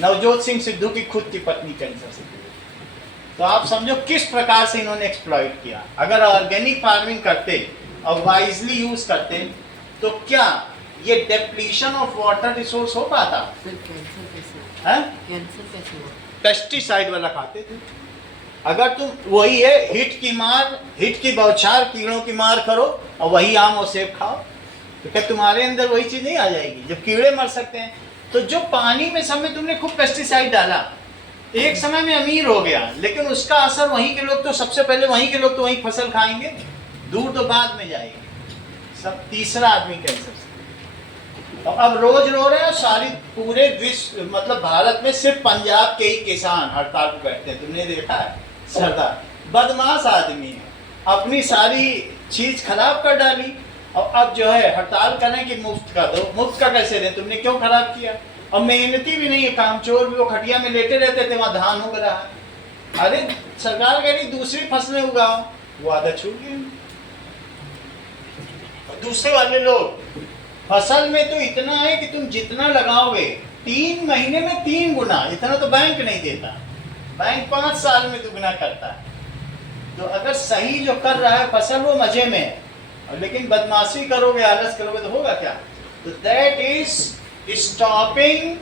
नवजोत सिंह सिद्धू की खुद की पत्नी कैंसर से पीड़ित। तो आप समझो किस प्रकार से इन्होंने एक्सप्लॉइट किया। अगर ऑर्गेनिक फार्मिंग करते और वाइजली यूज करते तो क्या ये डेप्लीशन ऑफ वाटर रिसोर्स हो पाता? सर कैंसर कैसे है? कैंसर कैसे हुआ? पेस्टिसाइड वाला खाते थे। अगर तुम वही है, हिट की बौछार, कीड़ों की मार करो और वही आम और सेब खाओ, तो क्या तुम्हारे अंदर वही चीज नहीं आ जाएगी? जब कीड़े मर सकते हैं, तो जो पानी में सब में तुमने खूब पेस्टिसाइड डाला, एक समय में अमीर हो गया, लेकिन उसका असर वहीं के लोग तो सबसे पहले वहीं के लोग तो वहीं फसल खाएंगे, दूर तो बाद में जाएगी। सब तीसरा आदमी कैंसर से। और अब रोज रो रहे हैं, सारी पूरे विश्व मतलब भारत में सिर्फ पंजाब के ही किसान हड़ताल पर बैठते हैं। तुमने देखा है? सरदार बदमाश आदमी है, अपनी सारी चीज खराब कर डाली, और अब जो है हड़ताल करें कि मुफ्त का दो। मुफ्त का कैसे दें? तुमने क्यों खराब किया? और मेहनती भी नहीं है, कामचोर भी, वो खटिया में लेटे रहते थे, वहां धान उग रहा है। अरे सरकार कह रही दूसरी फसलें उगाओ, वो आदत छूट गई। और दूसरे वाले लोग, फसल में तो इतना है कि तुम जितना लगाओगे 3 महीने में 3 गुना, इतना तो बैंक नहीं देता। बैंक 5 साल में दुगना करता है। तो अगर सही जो कर रहा है फसल, वो मजे में है, और लेकिन बदमाशी करोगे, आलस करोगे, तो होगा क्या? तो that is stopping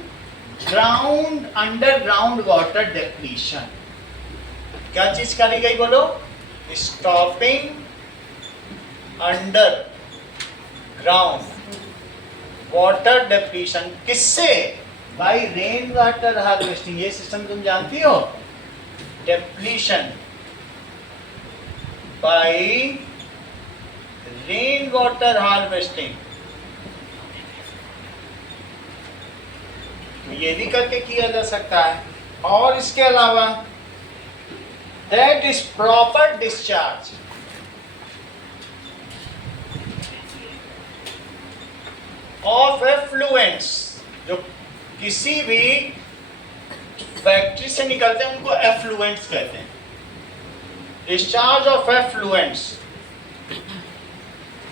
ground underground water depletion. क्या चीज करी गई बोलो? Stopping underground water depletion. किससे? By rain water harvesting. ये सिस्टम तुम जानती हो? Depletion by rain water harvesting. ये भी करके किया जा सकता है। और इसके अलावा that is proper discharge of effluents. जो किसी भी फैक्ट्री से निकलते हैं उनको एफ्लुएंट्स कहते हैं। Discharge of effluents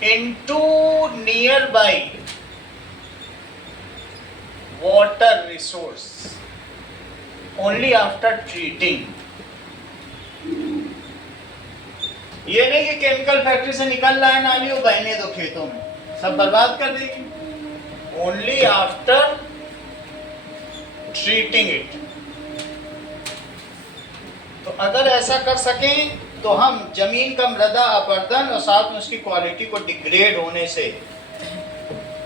into nearby water resource only after treating. ये नहीं कि केमिकल फैक्ट्री से निकल रहा है नाली वो बहने दो खेतों में, सब बर्बाद कर देगी. Only after treating it. तो अगर ऐसा कर सकें तो हम जमीन का मृदा अपरदन और साथ में उसकी क्वालिटी को डिग्रेड होने से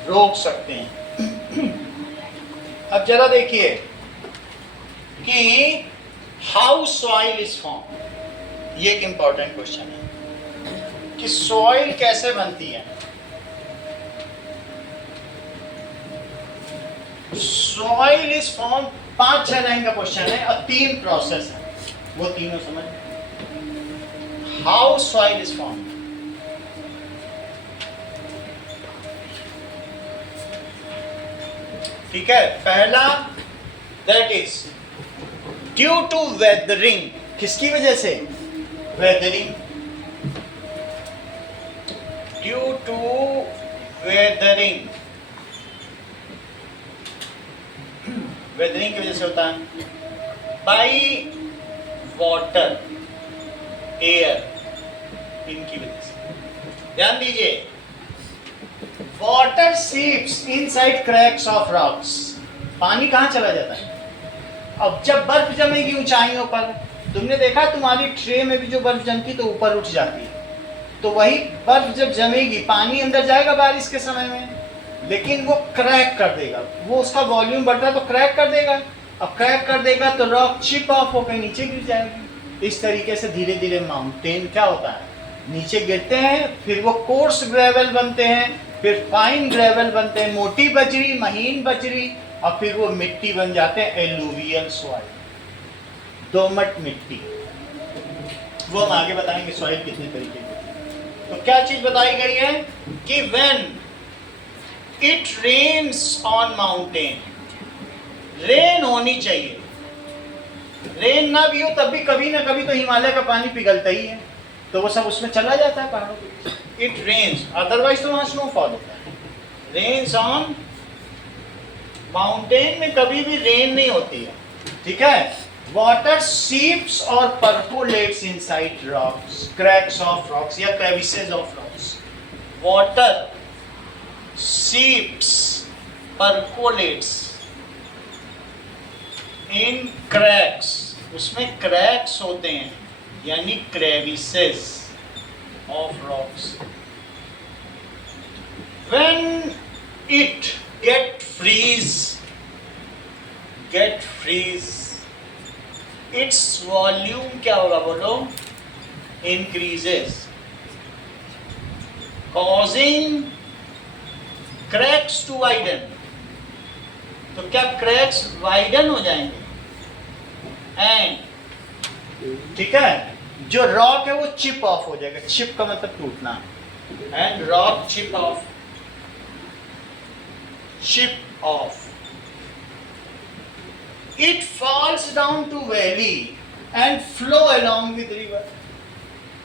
रोक सकते हैं. अब जरा देखिए कि हाउ सॉइल इज फॉर्म. ये एक इंपॉर्टेंट क्वेश्चन है कि सॉइल कैसे बनती है. सॉइल इज फॉर्म 5-6 लाइन का क्वेश्चन है और 3 प्रोसेस है, वो तीनों समझ. How soil is form. ठीक है, पहला that is due to weathering. किसकी वजह से? Weathering. Due to weathering. Weathering की वजह से होता है. बाई वाटर, एयर, इनकी वजह से. ध्यान दीजिए, water seeps inside cracks of rocks. पानी कहाँ चला जाता है? अब जब बर्फ जमेगी ऊंचाइयों पर, तुमने देखा तुम्हारी ट्रे में भी जो बर्फ जमती तो ऊपर उठ जाती है. तो वही बर्फ जब जमेगी पानी अंदर जाएगा बारिश के समय में, लेकिन वो क्रैक कर देगा. वो उसका वॉल्यूम बढ़ता है तो क्रैक कर देगा. अब क्रैक कर देगा तो रॉक चिप ऑफ होकर नीचे गिर जाएगी. इस तरीके से धीरे धीरे माउंटेन क्या होता है, नीचे गिरते हैं. फिर वो कोर्स ग्रेवल बनते हैं, फिर फाइन ग्रेवल बनते हैं, मोटी बजरी, महीन बजरी, और फिर वो मिट्टी बन जाते हैं एलुवियल सॉइल, दोमट मिट्टी. वो हम आगे बताएंगे सॉइल कितने तरीके की. तो क्या चीज बताई गई है कि when it rains on mountain, rain होनी चाहिए. रेन ना भी हो तब भी कभी ना कभी तो हिमालय का पानी पिघलता ही है, तो वो सब उसमें चला जाता है पहाड़ों पे. इट रेन्स, अदरवाइज तो वहां स्नोफॉल होता है. रेन्स ऑन माउंटेन में कभी भी रेन नहीं होती है. ठीक है. वाटर सीप्स और percolates inside rocks, cracks of rocks या crevices of rocks. Water seeps, percolates in cracks, उसमें क्रैक्स होते हैं यानी crevices of rocks. When it get freeze, its volume क्या होगा बोलो? Increases, causing cracks to widen. तो क्या cracks widen हो जाएंगे? And ठीक है, जो रॉक है वो चिप ऑफ हो जाएगा. चिप का मतलब टूटना. And rock chip off, chip off. It falls down to valley and flow along with river.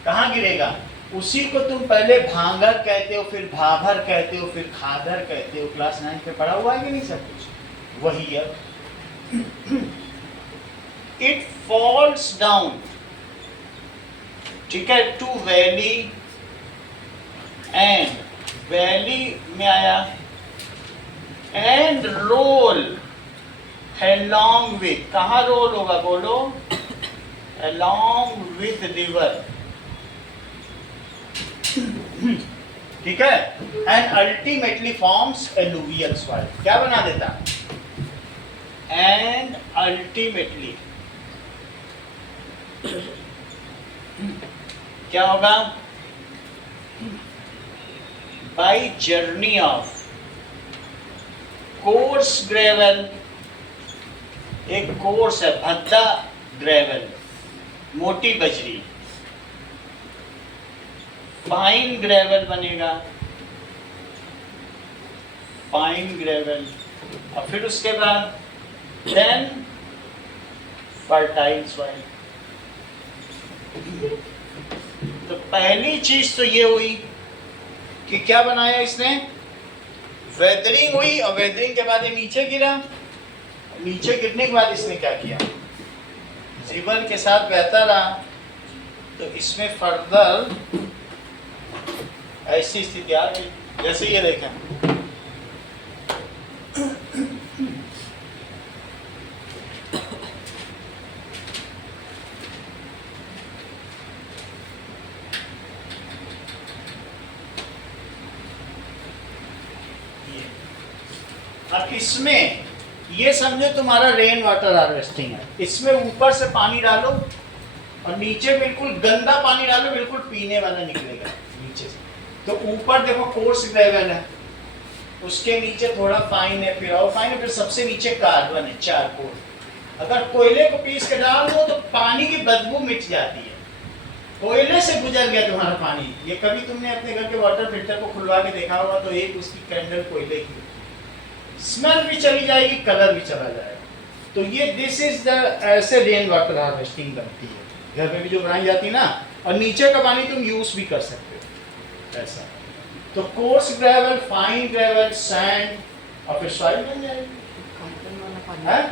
कहाँ गिरेगा? उसी को तुम पहले भांगर कहते हो, फिर भाभर कहते हो, फिर खादर कहते हो. क्लास 9 पे पढ़ा हुआ है कि नहीं सब कुछ? वही है. It falls down, ठीक है, to valley, and valley में आया, and roll along with. कहाँ रोल होगा बोलो? along with river. ठीक है. and ultimately forms alluvial soil. क्या बना देता? and ultimately क्या होगा? by journey of course gravel. एक कोर्स है भद्दा ग्रेवल, मोटी बजरी. फाइन ग्रेवल बनेगा, फाइन ग्रेवल. और फिर उसके बाद देन फर्टाइल सॉइल. तो पहली चीज तो ये हुई कि क्या बनाया इसने? वेदरिंग हुई, और वेदरिंग के बाद ये नीचे गिरा. नीचे गिरने के बाद इसने क्या किया, रिवर के साथ बहता रहा, तो इसमें फर्दर ऐसी स्थिति आ गई जैसे ये देखें। अब इसमें ये समझो तुम्हारा रेन वाटर हार्वेस्टिंग है, इसमें ऊपर से पानी डालो और नीचे बिल्कुल गंदा पानी डालो, बिल्कुल पीने वाला निकलेगा नीचे से। तो ऊपर देखो कोर्स ग्रेवल है, उसके नीचे थोड़ा फाइन है, फिर और फाइन है, फिर सबसे नीचे कार्बन है, चारकोल। अगर कोयले को पीस के डाल दो तो पानी की बदबू मिट जाती है। कोयले से गुजर गया तुम्हारा पानी। ये कभी तुमने अपने घर के वाटर फिल्टर को खुलवा के देखा होगा तो एक उसकी कैंडल कोयले की, स्मेल भी चली जाएगी, कलर भी चला जाएगा। तो ये दिस इज द ऐसे रेन वाटर हार्वेस्टिंग बनती है, घर में भी जो बनाई जाती है ना। और नीचे का पानी तुम यूज भी कर सकते हो ऐसा। तो course gravel, fine gravel, sand और फिर सॉइल बन जाएगी। कार्बन वाला पानी, है?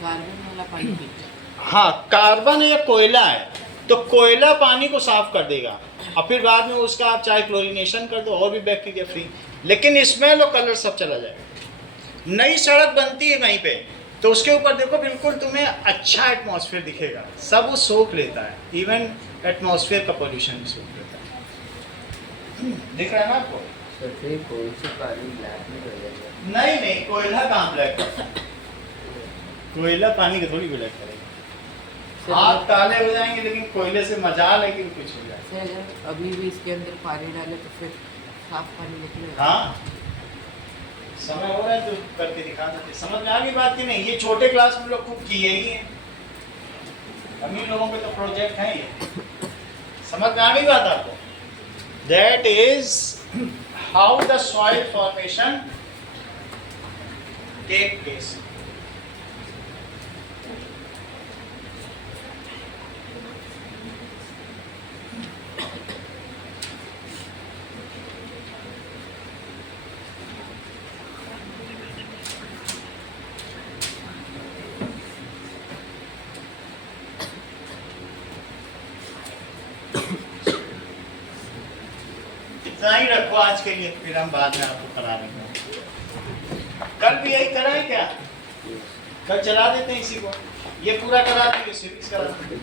कार्बन वाला पानी पीते हैं। हाँ, कार्बन है या कोयला है, तो कोयला पानी को साफ कर देगा और फिर बाद में उसका आप चाहे क्लोरीनेशन कर दो और भी बैक्टीरिया फ्री, लेकिन स्मेल और कलर सब चला जाएगा। नई सड़क बनती है वहीं पे, तो उसके ऊपर देखो बिल्कुल तुम्हें अच्छा एटमॉस्फेयर दिखेगा, सब वो सोख लेता है, इवन एटमॉस्फेयर का पोल्यूशन भी सोख लेता है। दिख रहा है ना आपको? तो फिर कौन सी पानी ब्लैक नहीं हो जाएगा? नहीं नहीं, कोयला कहाँ ब्लैक करता है? कोयला पानी को थोड़ी ब्लैक करेगा। हाथ काले हो जाएंगे, लेकिन कोयले से मजाल है कि कुछ हो जाए। सर अगर अभी भी इसके अंदर पानी डाले तो फिर साफ पानी निकलेगा। हाँ, समय हो रहा है तो करके दिखा देते। समझ में आ गई बात की नहीं? ये छोटे क्लास में लोग खूब किए ही हैं, अमीर लोगों के तो प्रोजेक्ट है ये। समझ में आ गई बात आपको? That is how the soil formation take place. इतना ही रखो आज के लिए, फिर हम बाद में आपको करा देंगे। कल भी यही करा है क्या? कल चला देते हैं इसी को, ये पूरा करा देंगे, सीरीज करा देंगे।